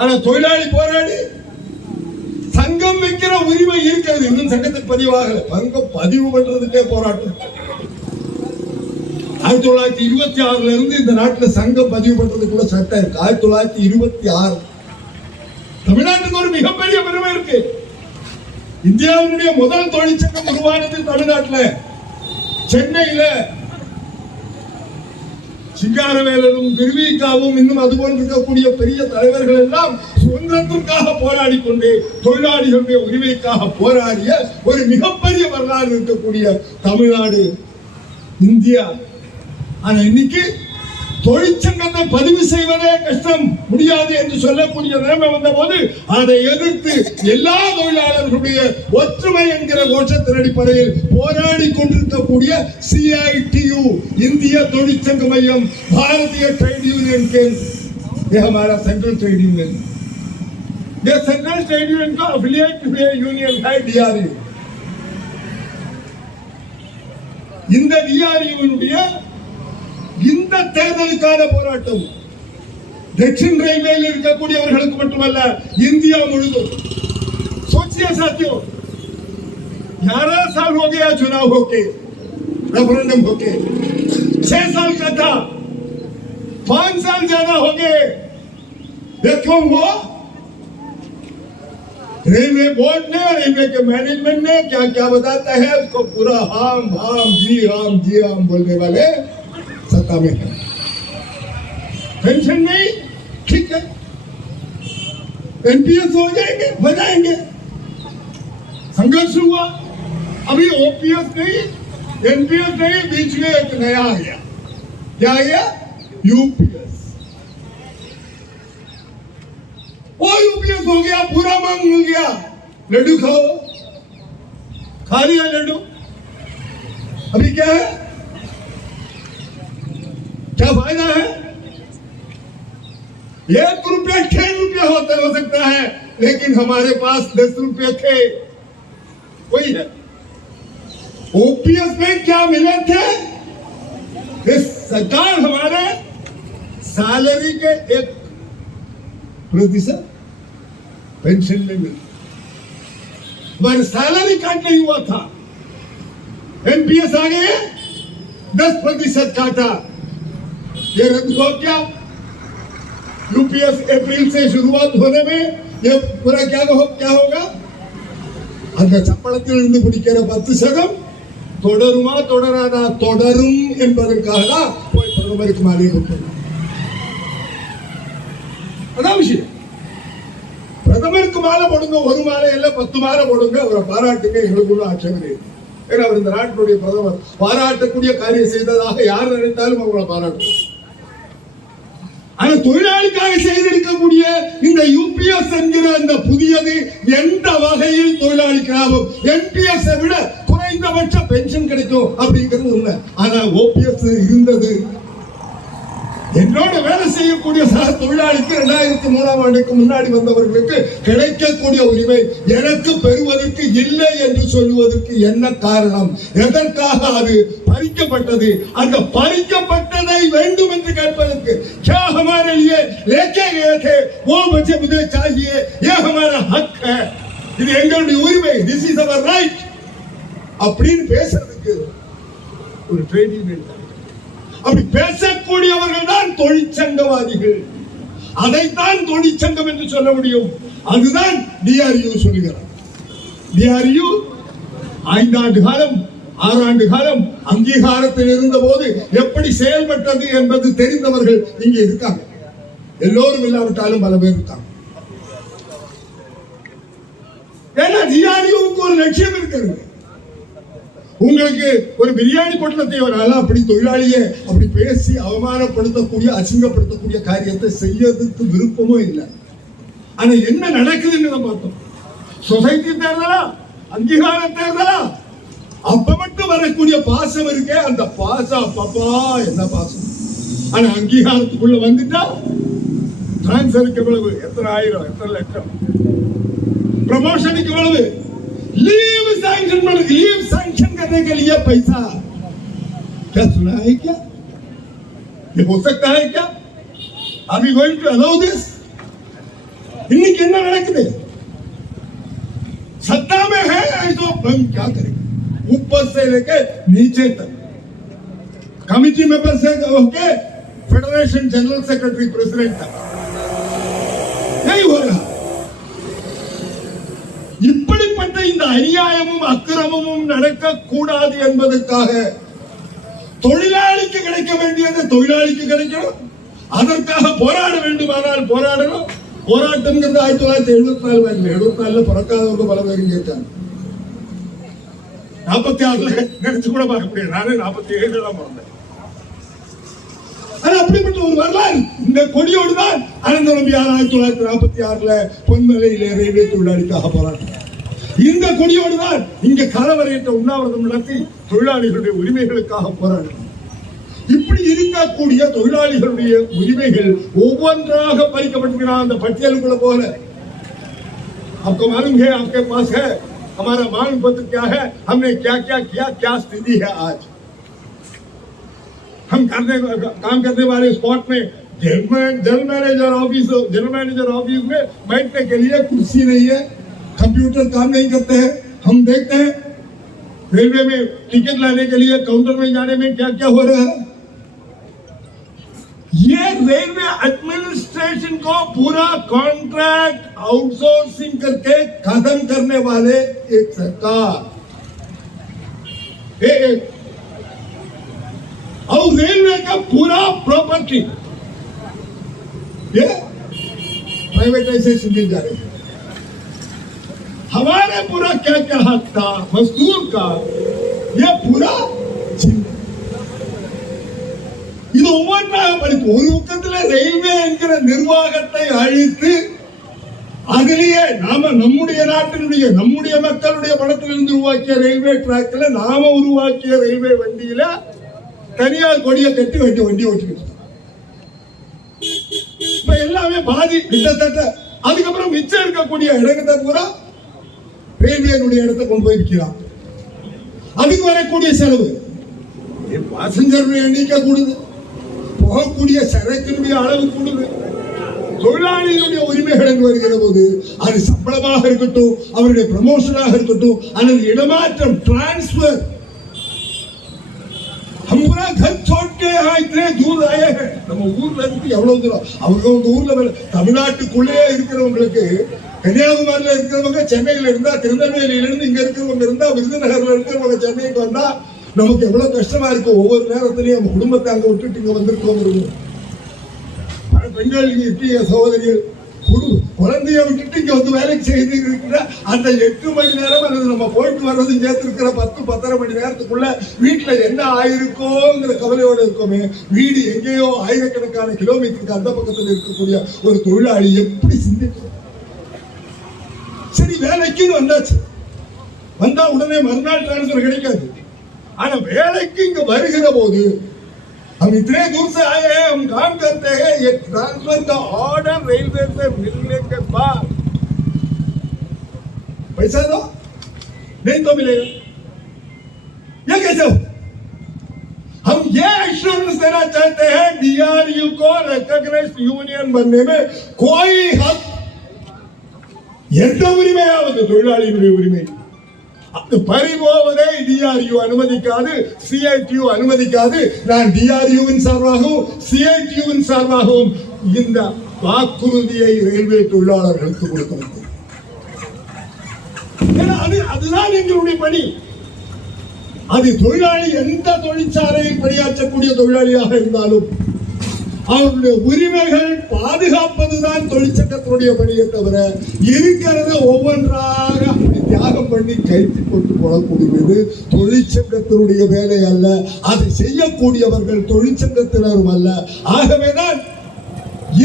ஆனா தொழிலாளி போராடி சங்கம் வைக்கிற உரிமை இருக்கிறது. இன்னும் சங்கத்துக்கு பதிவாகல. சங்கம் பதிவு பண்றதுக்கே போராட்டம். 1926 இருந்து இந்த நாட்டில் சங்கம் பதிவு பண்றது கூட சட்டம் இருக்கு. 1926 தமிழ்நாட்டுக்கு ஒரு மிகப்பெரிய பெருமை இருக்கு. இந்தியாவுடைய முதல் தொழிற்சங்கம் உருவானது தமிழ்நாட்டில், சென்னையில. சிங்காரவேலரும் திருவிக்காவும் இன்னும் அதுபோல் இருக்கக்கூடிய பெரிய தலைவர்கள் எல்லாம் சுதந்திரத்திற்காக போராடி கொண்டு தொழிலாளிகளுடைய உரிமைக்காக போராடிய ஒரு மிகப்பெரிய வரலாறு இருக்கக்கூடிய தமிழ்நாடு, இந்தியா. ஆனா இன்னைக்கு தொழிற்சங்கத்தை பதிவு செய்வதே கஷ்டம், முடியாது என்று சொல்லக்கூடிய நிலைமை வந்த போது அதை எதிர்த்து எல்லா தொழிலாளர்களுடைய ஒற்றுமை என்கிற கோஷத்தின் அடிப்படையில் போராடி கொண்டிருக்கக்கூடிய CITU, இந்திய தொழிற்சங்க மையம், भारतीय ट्रेड यूनियन के, ये हमारा सेंट्रल ट्रेड यूनियन, ये सेंट्रल ट्रेड यूनियन का एफिलिएट यूनियन है DRU. இந்த DRU இந்த தேர்தலுக்கான போராட்டம் दक्षिण रेलवे இருக்கக்கூடியவர்களுக்கு மட்டுமல்ல இந்தியா முழுதும் सोचिए साथियों 11 साल हो गया चुनाव होके रेफरेंडम होके 6 साल का था 5 साल ज्यादा हो गए ये क्यों हुआ रेलवे बोर्ड ने रेलवे के मैनेजमेंट ने क्या क्या बताता है उसको पूरा हाम जी हाम बोलने वाले सत्ता में है पेंशन नहीं ठीक है एनपीएस हो जाएंगे बनाएंगे संघर्ष हुआ अभी ओपीएस नहीं एनपीएस नहीं बीच में एक नया आ गया क्या आ गया यूपीएस वो यूपीएस हो गया पूरा मांग मिल गया लड्डू खाओ खा लिया लड्डू अभी क्या है क्या फायदा है 1 रुपया 6 रुपया होता हो सकता है लेकिन हमारे पास 10 रुपये थे वही है ओपीएस में क्या मिले थे इस सरकार हमारे सैलरी के 1% पेंशन में मिली हमारे सैलरी काट नहीं हुआ था एनपीएस आ गए 10% काटा ये रद्द हो क्या यूपीएस अप्रैल से शुरुआत होने में ये पूरा क्या होगा அந்த சம்பளத்தில் இருந்து பிடிக்கிற 10% தொடருமா தொடராதா தொடரும் என்பதற்காக தான் போய் பிரதமருக்கு மாலை கொடுத்தோம் அதான் விஷயம் பிரதமருக்கு மாலை போடுங்க ஒரு மாலை இல்ல 10 மாலை போடுங்க அவரை பாராட்டுங்க எங்களுக்குள்ள ஆட்சேபனை ஏன்னா அவர் இந்த நாட்டினுடைய பிரதமர் பாராட்டக்கூடிய காரியம் செய்ததாக யார் நினைத்தாலும் அவங்களை பாராட்டுவோம் ஆனா தொழிலாளிக்காக செய்திருக்கக்கூடிய இந்த யூபிஎஸ் என்கிற அந்த புதியது எந்த வகையில் தொழிலாளிக்கு லாபம் என்பிஎஸ் விட குறைந்தபட்ச பென்ஷன் கிடைக்கும் அப்படிங்கிறது உண்மை ஆனா ஓபிஎஸ் இருந்தது என்னோட வேலை செய்யக்கூடிய சக தொழிலாளிக்கு 2003ஆம் ஆண்டுக்கு முன்னாடி வந்தவர்களுக்கு கிடைக்கக்கூடிய உரிமை எனக்கு பெறுவதற்கு இல்லை என்று சொல்லுவதற்கு என்ன காரணம் எதற்காக அது பறிக்கப்பட்டது அந்த பறிக்கப்பட்டதை வேண்டும் என்று கேட்பதற்கு क्या हमारे लिए लेके गए थे वो मुझे चाहिए ये हमारा हक है இது எங்களுடைய உரிமை this is our right அப்படின்னு பேசுறதுக்கு ஒரு ட்ரேட் யூனியன் அப்படி பேசக்கூடியவர்கள் தான் தொழிற்சங்கவாதிகள் அதைத்தான் தொழிற்சங்கம் என்று சொல்ல முடியும் அதுதான் டிஆர்யூ சொல்லுகிறார் டிஆர்யூ 5 ஆண்டு காலம் 6 ஆண்டு காலம் அங்கீகாரத்தில் இருந்த போது எப்படி செயல்பட்டது என்பது தெரிந்தவர்கள் இங்கே இருக்காங்க எல்லோரும் இல்லாவிட்டாலும் பல பேர் இருக்காங்க ஏன்னா டிஆர்யூவுக்கு ஒரு லட்சியம் இருக்கிறது உங்களுக்கு ஒரு பிரியாணி பொட்டலத்தை ஒரு ஆளா அப்படி தொழிலாளியை அப்படி பேசி அவமானப்படுத்தக்கூடிய அசிங்கப்படுத்தக்கூடிய காரியத்தை செய்யறதுக்கு விருப்பமும் இல்லை ஆனா என்ன நடக்குதுன்னு பார்த்தோம் சொசைட்டி தேர்தலா அங்கீகார தேர்தலா அப்ப மட்டும் வரக்கூடிய பாசம் இருக்கே அந்த பாசம் அப்பப்பா என்ன பாசம் ஆனா அங்கீகாரத்துக்குள்ள வந்துட்டா டிரான்ஸ்ஃபருக்கு எவ்வளவு எத்தனை ஆயிரம் எத்தனை லட்சம் प्रमोशन के बड़े लीव सैंक्शन करने के लिए पैसा क्या सुना है क्या ये हो सकता है क्या are we going to allow this इनकी क्या நடக்குது सत्ता में है तो हम क्या करेंगे ऊपर से लेके नीचे तक कमिटी मेंबर से होके फेडरेशन जनरल सेक्रेटरी प्रेसिडेंट तक नहीं हो रहा இப்படிப்பட்ட இந்த அநியாயமும் அக்கிரமமும் நடக்க கூடாது என்பதற்காக தொழிலாளிக்கு கிடைக்க வேண்டியது தொழிலாளிக்கு கிடைக்கணும் அதற்காக போராட வேண்டுமானால் போராடணும் போராட்டம்ங்கிறது 1974 பிறக்காதவங்க பல பேரும் கேட்டாங்க 46 நினைச்சு கூட பார்க்க முடியாது நானே 47 தான் பிறந்தேன் அப்படிப்பட்ட ஒரு வரலாறு இந்த கொடியோடு தான் அனந்த நம்பியார் 1946 பொன்மலையிலே ரயில்வே தொழிலாளிக்காக போராட்டம் இந்த கொடியோடு தான் இங்க கலவரையற்ற உண்ணாவிரதம் நடத்தி தொழிலாளிகளுடைய உரிமைகளுக்காக போராட்டம் இப்படி இருக்கக்கூடிய தொழிலாளிகளுடைய உரிமைகள் ஒவ்வொன்றாக பறிக்கப்பட்டிருக்கிறார் அந்த பட்டியலுக்குள்ள போல आपको मालूम है आपके पास है हमारा मांग पत्र क्या है हमने क्या क्या किया क्या स्थिति है आज हम काम करने वाले स्पॉट में जनरल मैनेजर ऑफिस में बैठने के लिए कुर्सी नहीं है, कंप्यूटर काम नहीं करते हैं। हम देखते हैं रेलवे में टिकट लाने के लिए काउंटर में जाने में क्या क्या हो रहा है। ये रेलवे एडमिनिस्ट्रेशन को पूरा कॉन्ट्रैक्ट आउटसोर्सिंग करके खत्म करने वाले एक सरकार और रेलवे का पूरा प्रॉपर्टी ये प्राइवेटाइजेशन में जा रही है। हमारे पूरा क्या क्या हक था मजदूर का, ये पूरा இது ஒவ்வொன்றாக படித்து ஒரு பக்கத்துல ரயில்வே என்கிற நிர்வாகத்தை அழித்து அதிலேயே நாம நம்முடைய நாட்டினுடைய நம்முடைய மக்களுடைய பணத்திலிருந்து உருவாக்கிய ரயில்வே டிராக்ல நாம உருவாக்கிய ரயில்வே வண்டியில தனியார் கொடியை கட்டி வண்டி ஓட்டிக்கிட்டு இப்ப எல்லாமே பாதி கிட்டத்தட்ட அதுக்கப்புறம் மிச்சம் இருக்கக்கூடிய இடத்தை பூரா ரயில்வேனுடைய இடத்தை கொண்டு போய் விற்கிறான். அதுக்கு வரக்கூடிய செலவு பாசஞ்சர் எண்ணிக்கை கூடுது, போகக்கூடிய சரக்கினுடைய அளவு கூடுது. தொழிலாளிகளுடைய உரிமைகள் என்று வருகிற போது அது சம்பளமாக இருக்கட்டும், அவருடைய ப்ரமோஷனாக இருக்கட்டும், அல்லது இடமாற்றம் டிரான்ஸ்பர், हम पूरा घर छोड़ के यहाँ इतने दूर आए हैं. நம்ம ஊர்ல இருந்து எவ்வளவு தூரம் அவங்க ஊர்ல தமிழ்நாட்டுக்குள்ளே இருக்கிறவங்களுக்கு கன்னியாகுமரியில இருக்கிறவங்க சென்னையில இருந்தா திருநெல்வேலியில இருந்து இங்க இருக்கிறவங்க இருந்தா விருதுநகர்ல இருக்கிறவங்க சென்னைக்கு வந்தா நமக்கு எவ்வளவு கஷ்டமா இருக்கு. ஒவ்வொரு நேரத்திலையும் நம்ம குடும்பத்தை அங்க விட்டுட்டு இங்க வந்திருக்கோம். பெண்கள் இருக்கீங்க சகோதரிகள், குழந்தைய விட்டுட்டு இங்க வந்து வேலைக்கு செய்து இருக்கிற அந்த 8 மணி நேரம் அல்லது நம்ம போயிட்டு வர்றது சேர்த்திருக்கிற 10-10.5 மணி நேரத்துக்குள்ள வீட்டுல என்ன ஆயிருக்கோங்கிற கவலையோட இருக்கோமே. வீடு எங்கேயோ ஆயிரக்கணக்கான கிலோமீட்டருக்கு அந்த பக்கத்தில் இருக்கக்கூடிய ஒரு தொழிலாளி எப்படி சிந்திக்கும்? சரி, வேலைக்குன்னு வந்தாச்சு, வந்தா உடனே மறுநாள் டிரான்ஸ்பர் கிடைக்காது. ஆனா வேலைக்கு இங்க வருகிற போது हम इतने दूर से आए हैं, हम काम करते हैं, ये ट्रांसफर का ऑर्डर रेलवे से मिलने के बाद पैसा दो, नहीं तो मिलेगा। ये कैसे हो? हम ये एश्योरेंस देना चाहते हैं डीआरयू को रिकॉग्नाइज्ड यूनियन बनने में कोई हक எந்த உரிமையாவது தொழிலாளிகளுடைய உரிமை பறிபோவதை டிஆர்யூ அனுமதிக்காது, சிஐடியு அனுமதிக்காது. நான் டிஆர்யூவின் சார்பாகவும் சிஐடியுவின் சார்பாகவும் இந்த வாக்குறுதியை ரயில்வே தொழிலாளர்களுக்கு கொடுக்க வேண்டும். அதுதான் எங்களுடைய பணி. அது தொழிலாளி எந்த தொழிற்சாலையில் பணியாற்றக்கூடிய தொழிலாளியாக இருந்தாலும் அவருடைய உரிமைகள் பாதுகாப்பதுதான் தொழிற்சங்கத்தினுடைய பணியை தவிர இருக்கிறத ஒவ்வொன்றாக தியாகம் பண்ணி கைத்து கொண்டு போடக்கூடியது தொழிற்சங்கத்தினுடைய வேலை அல்ல. அதை செய்யக்கூடியவர்கள் தொழிற்சங்கத்தினரும் அல்ல. ஆகவேதான்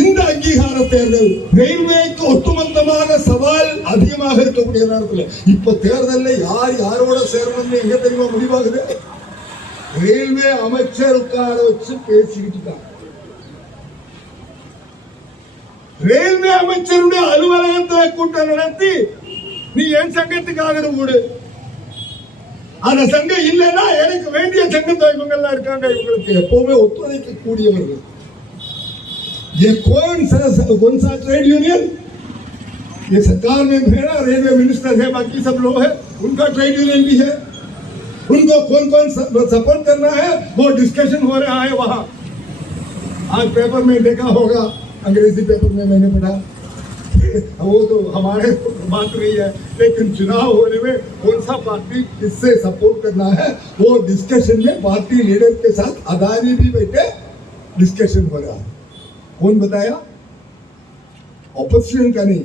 இந்த அங்கீகார தேர்தல் ரயில்வேக்கு ஒட்டுமொத்தமாக சவால் அதிகமாக இருக்கக்கூடிய நேரத்தில் இப்ப தேர்தலில் யார் யாரோட சேரணும்னு எங்க தெரியுமா முடிவாகுது? ரயில்வே அமைச்சர் உட்கார வச்சு பேசிக்கிட்டு இருக்காங்க. ரயில்வே அமைச்சருடைய அலுவலகத்தில் கூட்டம் நடத்தி நீ என் சங்கத்துக்கு ஆதரவு கொடு, அந்த சங்கம் இல்லைன்னா எனக்கு வேண்டிய சங்கத்தை இவங்க எல்லாம் இருக்காங்க, இவங்களுக்கு எப்பவுமே ஒத்துழைக்க கூடியவர்கள். ये कौन सा ट्रेड यूनियन? ये सरकार में है ना, रेलवे मिनिस्टर है, बाकी सब लोग है, उनका ट्रेड यूनियन भी है. उनको कौन कौन सपोर्ट करना है वो डिस्कशन हो रहा है वहां. आज पेपर में देखा होगा, अंग्रेजी पेपर में मैंने पढ़ा, वो तो हमारे बात नहीं है, लेकिन चुनाव होने में कौन सा पार्टी किससे सपोर्ट करना है वो डिस्कशन में पार्टी लीडर के साथ अदानी भी बैठे डिस्कशन हो रहा है. कौन बताया? ऑपोजिशन का नहीं,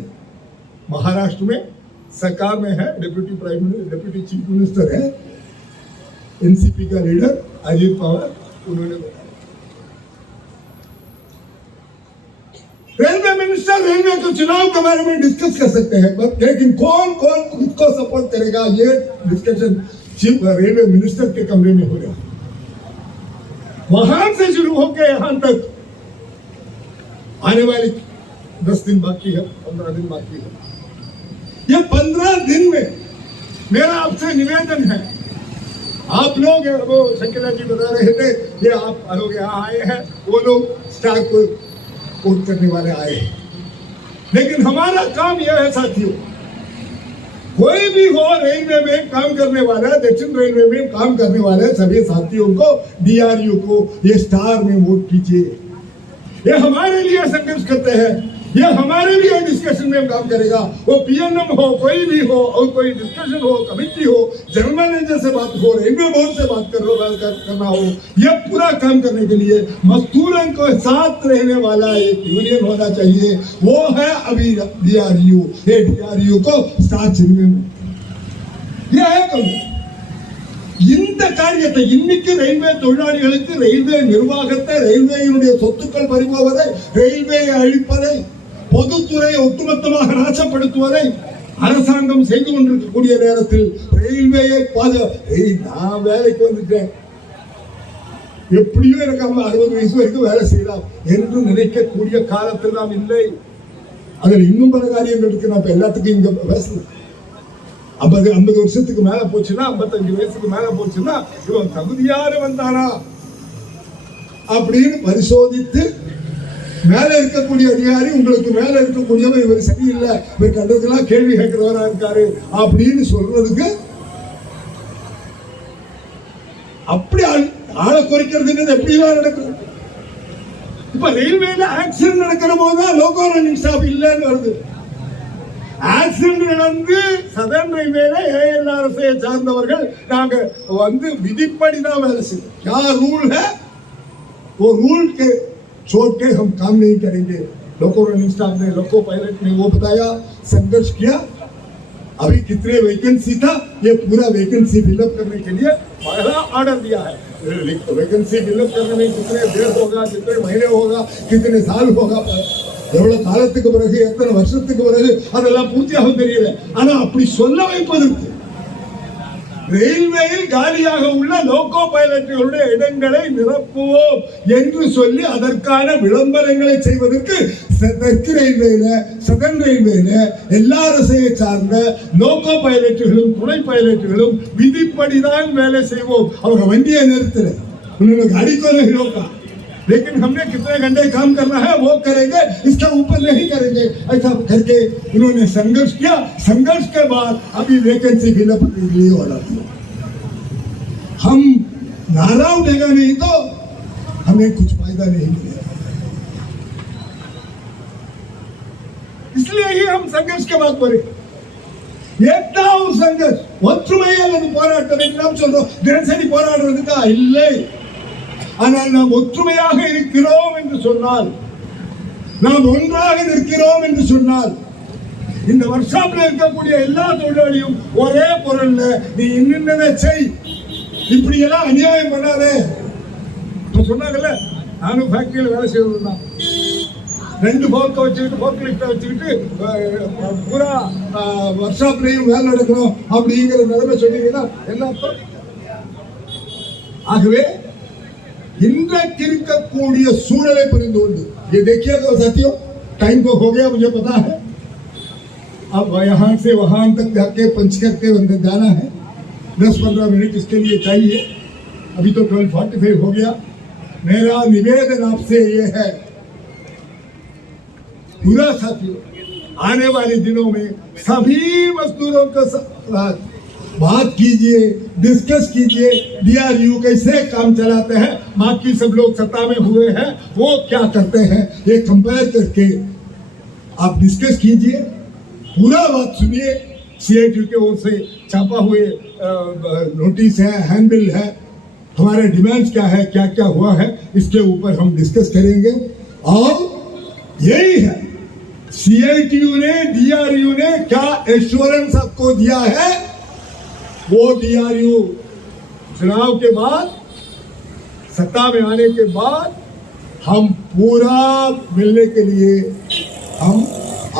महाराष्ट्र में सरकार में है, डिप्यूटी चीफ मिनिस्टर है, एनसीपी का लीडर अजीत पवार, उन्होंने बताया. रेलवे मिनिस्टर रेलवे को चुनाव के बारे में डिस्कस कर सकते हैं, लेकिन कौन कौन किसको सपोर्ट करेगा ये डिस्कशन चीफ रेलवे मिनिस्टर के कमरे में हो रहा है. वहां से शुरू होकर यहां तक आने वाली 10 दिन बाकी है, 15 दिन बाकी है. ये 15 दिन में मेरा आपसे निवेदन है, आप लोग वो शंकरा जी बता रहे थे ये आप लोग यहाँ आए हैं, वो लोग स्टाफ सपोर्ट करने वाले आए हैं, लेकिन हमारा काम यह है साथियों, कोई भी हो रेलवे में काम करने वाला, दक्षिण रेलवे में काम करने वाले सभी साथियों को, DRU को ये स्टार में वोट कीजिए। ये हमारे लिए संघर्ष करते हैं, ये हमारे लिए डिस्कशन में काम करेगा। वो PNM हो, कोई भी हो, और कोई डिस्कशन हो, कमेटी हो, जनरल मैनेजर से बात हो, रेलवे बोर्ड से बात करना हो, ये पूरा काम करने के लिए मजदूरों को साथ रहने वाला एक यूनियन होना चाहिए। वो है अभी DRU। ये DRU को स्टार चिन्ह में ये है कम। இந்த காரியத்தை இன்னைக்கு ரயில்வே தொழிலாளிகளுக்கு ரயில்வே நிர்வாகத்தை, ரயில்வேயினுடைய சொத்துக்கள் பறிபோவதை, ரயில்வேயை அழிப்பதை, பொதுத்துறையை ஒட்டுமொத்தமாக நாசப்படுத்துவதை அரசாங்கம் செய்து கொண்டிருக்கக்கூடிய நேரத்தில் ரயில்வேயை நான் வேலைக்கு வந்துட்டேன், எப்படியும் எனக்கு 60 வயசு வரைக்கும் வேலை செய்யலாம் என்று நினைக்கக்கூடிய காலத்தில் நாம் இல்லை. அதில் இன்னும் பல காரியங்கள் இருக்கு. நான் எல்லாத்துக்கும் இங்க பேசணும். 50 வருஷத்துக்கு மேல போச்சுன்னா, 55 வயசுக்கு மேல போச்சுன்னா இவன் தகுதியார வந்தானா அப்படின்னு பரிசோதித்து மேல இருக்கக்கூடிய அதிகாரி உங்களுக்கு மேல இருக்கக்கூடியவர் இவர் சரியில்லை, இவர் கண்டதுக்கெல்லாம் கேள்வி கேட்கிறவரா இருக்காரு அப்படின்னு சொல்றதுக்கு அப்படி ஆளை குறைக்கிறதுங்கிறது எப்படிலாம் நடக்குது. இப்ப ரயில்வேல ஆக்சிடென்ட் நடக்கிற போதுதான் லோகோ ரன்னிங் ஸ்டாஃப் இல்லைன்னு வருது. ஆக்சிடென்ட் நடந்து சதர்ன் ரயில்வேல ALRS சார்ந்தவர்கள் நாங்க வந்து விதிப்படி தான் வேலை செய்யணும். क्या रूल है, वो रूल के छोड़ के हम काम नहीं करेंगे। लोको रनिंग स्टाफ ने, लोको पायलट ने वो बताया, संघर्ष किया। अभी कितने वैकेंसी था, ये पूरा वैकेंसी फिलअप करने के लिए पहला ऑर्डर दिया है। वैकेंसी फिलअप करने में कितने देर होगा, कितने महीने होगा, कितने साल होगा, எவ்வளவு காலத்துக்கு பிறகு, எத்தனை வருஷத்துக்கு பிறகு, அதெல்லாம் பூர்த்தியாக தெரியல. ஆனா அப்படி சொல்ல வைப்பதற்கு ரயில்வேயில் காலியாக உள்ள லோகோ பைலட்டுகளுடைய இடங்களை நிரப்புவோம் என்று சொல்லி அதற்கான விளம்பரங்களை செய்வதற்கு தெற்கு ரயில்வேல, சதர்ன் ரயில்வேல எல்லாரசையை சார்ந்த லோகோ பைலட்டுகளும் துணை பைலட்டுகளும் விதிப்படிதான் வேலை செய்வோம். அவங்க வண்டியை நிறுத்தல, उन्होंने गाड़ी को नहीं रोका, लेकिन हमने कितने घंटे काम करना है वो करेंगे, इसके ऊपर नहीं करेंगे। ऐसा करके उन्होंने संघर्ष किया। संघर्ष के बाद अभी वैकेंसी फिलअप के लिए ऑर्डर दिया। हम नारा उठेगा नहीं तो हमें कुछ फायदा नहीं मिलेगा। इसलिए ही हम संघर्ष के बाद बोले संघर्ष ஒற்றுமையில் போராட்டம் நாம் சொல்றோம். தினசரி போராடுறதுக்கா இல்லை. ஆனால் நாம் ஒற்றுமையாக இருக்கிறோம் என்று சொன்னால், நாம் ஒன்றாக நிற்கிறோம் என்று சொன்னால், இந்த வர்க்ஷாப்ல இருக்கக்கூடிய எல்லா தொழிலாளியும் ஒரே பொருள்ல நீ இன்னென்ன செய், இப்படி எல்லாம் அநியாயம் பண்ணாதே. சொன்னாங்கல்ல, நானும் ஃபேக்டரியில வேலை செய்வது தான். 2 போர்க்க வச்சுக்கிட்டு, போர்க் லிஃப்ட வச்சுக்கிட்டு பூரா வர்க்ஷாப்லையும் வேலை நடக்கணும் அப்படிங்கிற நிலைமை சொன்னீங்கன்னா என்ன அர்த்தம்? ஆகவே இன்றைக்கு இருக்கக்கூடிய சூழலை புரிந்து கொண்டு, ये देखिए साथियों, टाइम को हो गया मुझे पता है, अब यहाँ से वहां तक जाके पंच करके अंदर जाना है। 10-15 मिनट इसके लिए चाहिए। अभी तो 12:45 हो गया। मेरा निवेदन आपसे ये है, पूरा साथियों, आने वाले दिनों में सभी मजदूरों के साथ बात कीजिए, डिस्कस कीजिए, DRU कैसे काम चलाते हैं, बाकी सब लोग सत्ता में हुए हैं वो क्या करते हैं, ये कंपेयर करके आप डिस्कस कीजिए, पूरा बात सुनिए। CITU के ओर से छापा हुए नोटिस है, हैंडबिल है, हमारे डिमांड्स क्या है, क्या क्या हुआ है, इसके ऊपर हम डिस्कस करेंगे। और यही है, CITU ने, DRU ने क्या एश्योरेंस आपको दिया है, वो DRU चुनाव के बाद, सत्ता में आने के बाद हम पूरा मिलने के लिए हम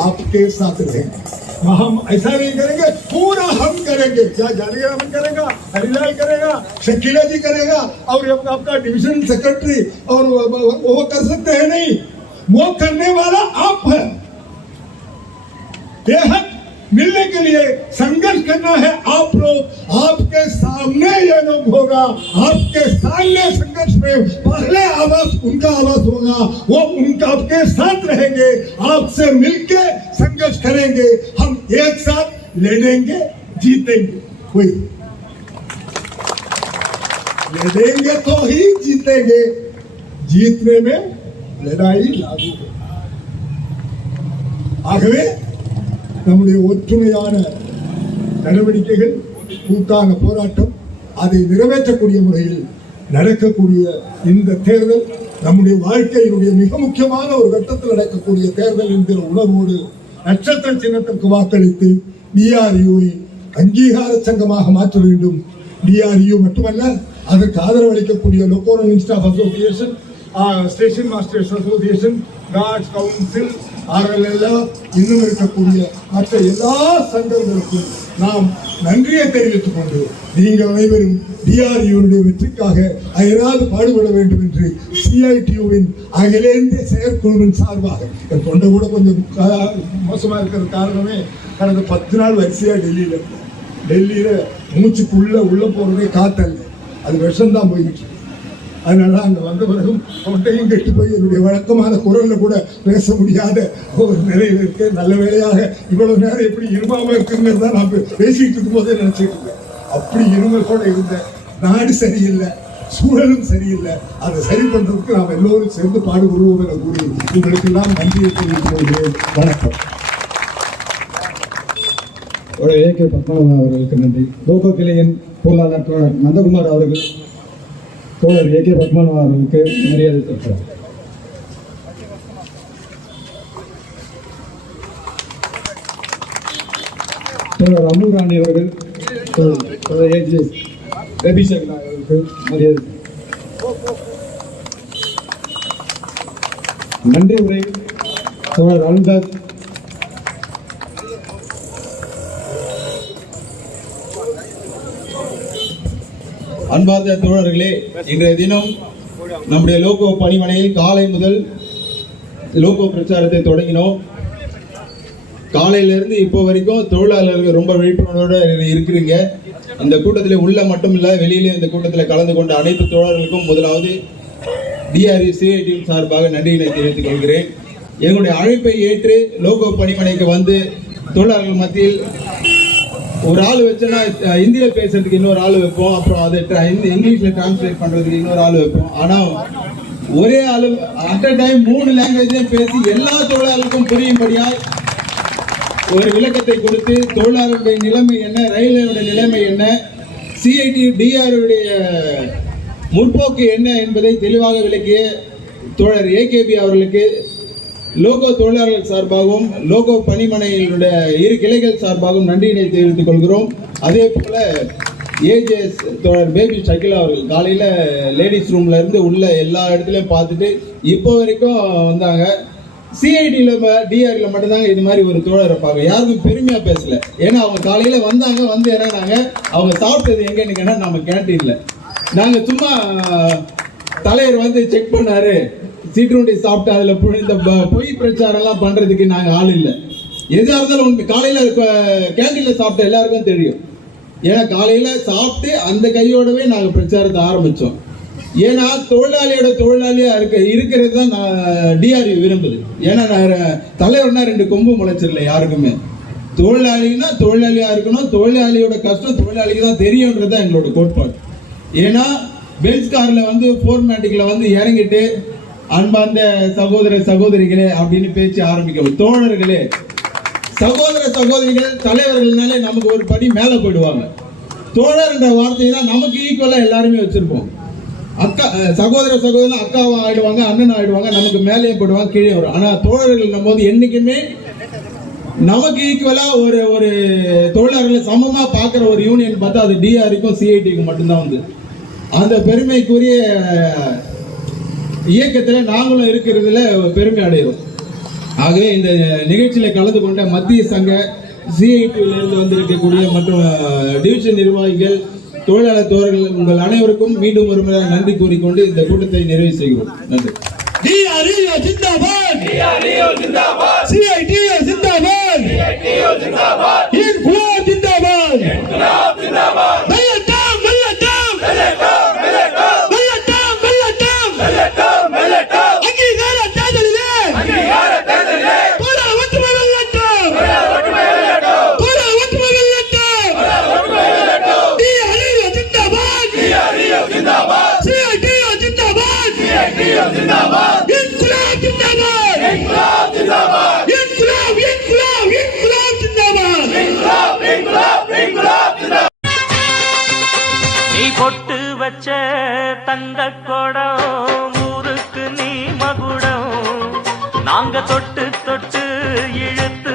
आपके साथ रहेंगे। हम ऐसा नहीं करेंगे, पूरा हम करेंगे। क्या जानकीरामन करेगा, हरिलाल करेगा, शकीला जी करेगा, और आपका डिवीजन सेक्रेटरी और वो कर सकते हैं नहीं, वो करने वाला आप है। बेहद मिलने के लिए संघर्ष करना है आप लोग, आपके सामने ये लोग होगा, आपके सामने संघर्ष में पहले आवाज उनका आवाज होगा, वो उनका आपके साथ रहेंगे, आपसे मिलके संघर्ष करेंगे, हम एक साथ लड़ेंगे, जीतेंगे। कोई लड़ेंगे तो ही जीतेंगे, जीतने में लड़ाई लागू है। ஆகவே நம்முடைய ஒற்றுமையான நடவடிக்கைகள், கூட்டான போராட்டம், அதை நிறைவேற்றக்கூடிய முறையில் நடக்கக்கூடிய இந்த தேர்தல் நம்முடைய வாழ்க்கையினுடைய மிக முக்கியமான ஒரு கட்டத்தில் நடக்கக்கூடிய தேர்தல் என்கிற உணர்வோடு நட்சத்திர சின்னத்திற்கு வாக்களித்து டிஆர்யூவை அங்கீகார சங்கமாக மாற்ற வேண்டும். டிஆர்யூ மட்டுமல்ல, அதற்கு ஆதரவு அளிக்கக்கூடிய local staff association, station masters association, guards council, RLL, இன்னும் இருக்கக்கூடிய மற்ற எல்லா சங்கங்களுக்கும் நாம் நன்றியை தெரிவித்துக் கொண்டு நீங்கள் அனைவரும் டிஆர்யூனுடைய வெற்றிக்காக அயராது பாடுபட வேண்டும் என்று சிஐடியூவின் அகில இந்திய செயற்குழுவின் சார்பாக, என் தொண்டை கூட கொஞ்சம் மோசமா இருக்கிறது காரணமே கடந்த 10 நாள் வரிசையா டெல்லியில மூச்சுக்குள்ள உள்ள போறதே காத்தல்ல, அது விஷம்தான் போயிட்டு. அதனால அங்க வந்த பிறகும் தொண்டையும் கெட்டு போய் என்னுடைய வழக்கமான குரல்ல கூட பேச முடியாத ஒரு நிலையில் இருக்கு. நல்ல வேளையாக இவ்வளவு நேரம் எப்படி இருமாம இருக்குங்கிறது தான் நான் பேசிட்டு இருக்கும் போதே நினைச்சிட்டு இருக்கேன். அப்படி இருமல் கூட இருந்த நாடு சரியில்லை, சூழலும் சரியில்லை. அதை சரி பண்றதுக்கு நாம் எல்லோரும் சேர்ந்து பாடுபடுவோம் என கூறி உங்களுக்கு எல்லாம் நன்றியை தெரிவித்துக் கொள்கிறேன். வணக்கம். ஏகே பத்மநாபன் அவர்களுக்கு நன்றி. லோகோ கிளையின் பொருளாளர் நந்தகுமார் அவர்கள் தோழர் ஏகே பத்மநாபன் அவர்களுக்கு மரியாதை செலுத்துகிறார். தோழர் அமுல் ராணி அவர்கள் தோழர் ஏஜிஎஸ் ரபிசங்கர் அவர்களுக்கு மரியாதை. நன்றி உரை தோழர் அருண்தாஸ். அன்பார்ந்த தோழர்களே, இன்றைய தினம் நம்முடைய லோகோ பணிமனையில் காலை முதல் லோகோ பிரச்சாரத்தை தொடங்கினோம். காலையிலிருந்து இப்போ வரைக்கும் தொழிலாளர்கள் ரொம்ப விழிப்புணர்வோடு இருக்கிறீங்க. இந்த கூட்டத்தில் உள்ள மட்டும் இல்லை, வெளியிலே இந்த கூட்டத்தில் கலந்து கொண்ட அனைத்து தோழர்களுக்கும் முதலாவது டிஆர்யூ சிஐடி சார்பாக நன்றியினை தெரிவித்துக் கொள்கிறேன். எங்களுடைய அழைப்பை ஏற்று லோகோ பணிமனைக்கு வந்து தொழிலாளர்கள் மத்தியில் ஒரு ஆள் வச்சோன்னா ஹிந்தியில் பேசுறதுக்கு இன்னொரு ஆள் வைப்போம், அப்புறம் அதை இங்கிலீஷில் டிரான்ஸ்லேட் பண்ணுறதுக்கு இன்னொரு ஆள் வைப்போம். ஆனால் ஒரே ஆள் அட் அ டைம் 3 லாங்குவேஜையும் பேசி எல்லா தொழிலாளர்களுக்கும் புரியும்படியால் ஒரு விளக்கத்தை கொடுத்து தொழிலாளருடைய நிலைமை என்ன, ரயில்வேயுடைய நிலைமை என்ன, சிஐடி டிஆருடைய முற்போக்கு என்ன என்பதை தெளிவாக விளக்கிய தோழர் ஏகேபி அவர்களுக்கு லோகோ தொழிலாளர்கள் சார்பாகவும் லோகோ பணிமனையினுடைய 2 கிளைகள் சார்பாகவும் நன்றியினை தெரிவித்துக் கொள்கிறோம். அதே போல ஏஜிஎஸ் தோழர் பேபி ஷக்கிலா அவர்கள் காலையில் லேடிஸ் ரூம்ல இருந்து உள்ள எல்லா இடத்துலையும் பார்த்துட்டு இப்போ வரைக்கும் வந்தாங்க. சிஐடியில் டிஆரில் மட்டும்தாங்க இது மாதிரி ஒரு தோழர் இருப்பாங்க. யாருக்கும் பெருமையாக பேசல. ஏன்னா அவங்க காலையில் வந்தாங்க, வந்து இறங்கினாங்க. அவங்க சாப்பிட்டது எங்கன்னு கேட்டால் நம்ம கேன்டீனில். நாங்கள் சும்மா தலைவர் வந்து செக் பண்ணாரு, சீட்ரூண்டி சாப்பிட்டு அதில் இந்த பொய் பிரச்சாரம்லாம் பண்ணுறதுக்கு நாங்கள் ஆள் இல்லை. எதாக இருந்தாலும் உண்மை காலையில் கேன்டீனில் சாப்பிட்ட எல்லாருக்கும் தெரியும். ஏன்னா காலையில் சாப்பிட்டு அந்த கையோடவே நாங்கள் பிரச்சாரத்தை ஆரம்பித்தோம். ஏன்னா தொழிலாளியாக இருக்கிறது தான் டிஆர்யூ விரும்புது. ஏன்னா தலைவர்னா 2 கொம்பு முளைச்சிடல யாருக்குமே. தொழிலாளின்னா தொழிலாளியாக இருக்கணும், தொழிலாளியோட கஷ்டம் தொழிலாளிக்கு தான் தெரியுன்றது தான் எங்களோட கோட்பாடு. ஏன்னா பென்ஸ் காரில் வந்து ஃபோர்மேட்டிக்கில் வந்து இறங்கிட்டு அன்பார்ந்த சகோதர சகோதரிகளே அப்படின்னு பேச்சு ஆரம்பிக்கும். தோழர்களே, சகோதர சகோதரிகள் தலைவர்கள்னாலே நமக்கு ஒரு படி மேலே போயிடுவாங்க. தோழர் என்ற வார்த்தையை தான் நமக்கு ஈக்குவலாக எல்லாருமே வச்சிருப்போம். அக்கா சகோதர சகோதரன் அக்காவும் ஆயிடுவாங்க, அண்ணன் ஆயிடுவாங்க, நமக்கு மேலேயே போயிடுவாங்க, கீழே வரும். ஆனால் தோழர்கள் போது என்னைக்குமே நமக்கு ஈக்குவலா ஒரு தொழிலாளர்களை சமமா பார்க்குற ஒரு யூனியன் பார்த்தா அது டிஆருக்கும் சிஐடிக்கும் மட்டும்தான் வந்து. அந்த பெருமைக்குரிய இயக்கத்தில் நாங்களும் இருக்கிறதுல பெருமை அடைகிறோம். ஆகவே இந்த நிகழ்ச்சியில் கலந்து கொண்ட மத்திய சங்க சிஐடியிலிருந்து வந்திருக்கக்கூடிய மற்றும் டிவிஷன் நிர்வாகிகள், தொழிலாளர் தோழர்கள், உங்கள் அனைவருக்கும் மீண்டும் ஒரு முறை நன்றி கூறிக்கொண்டு இந்த கூட்டத்தை நிறைவு செய்கிறோம். நன்றி. DREO जिंदाबाद CITO जिंदाबाद इनकुलाब जिंदाबाद मिल्लतम अंगीकार தேர்தலிலே பூரா ஒற்றுமை வெல்லட்டும் DREO जिंदाबाद CITO जिंदाबाद इनकुलाब जिंदाबाद इनकुलाब जिंदाबाद நீ பொட்டு வச்ச தங்க குடம் ஊருக்கு நீ மகுடம் நாங்க தொட்டு தொட்டு இழுத்து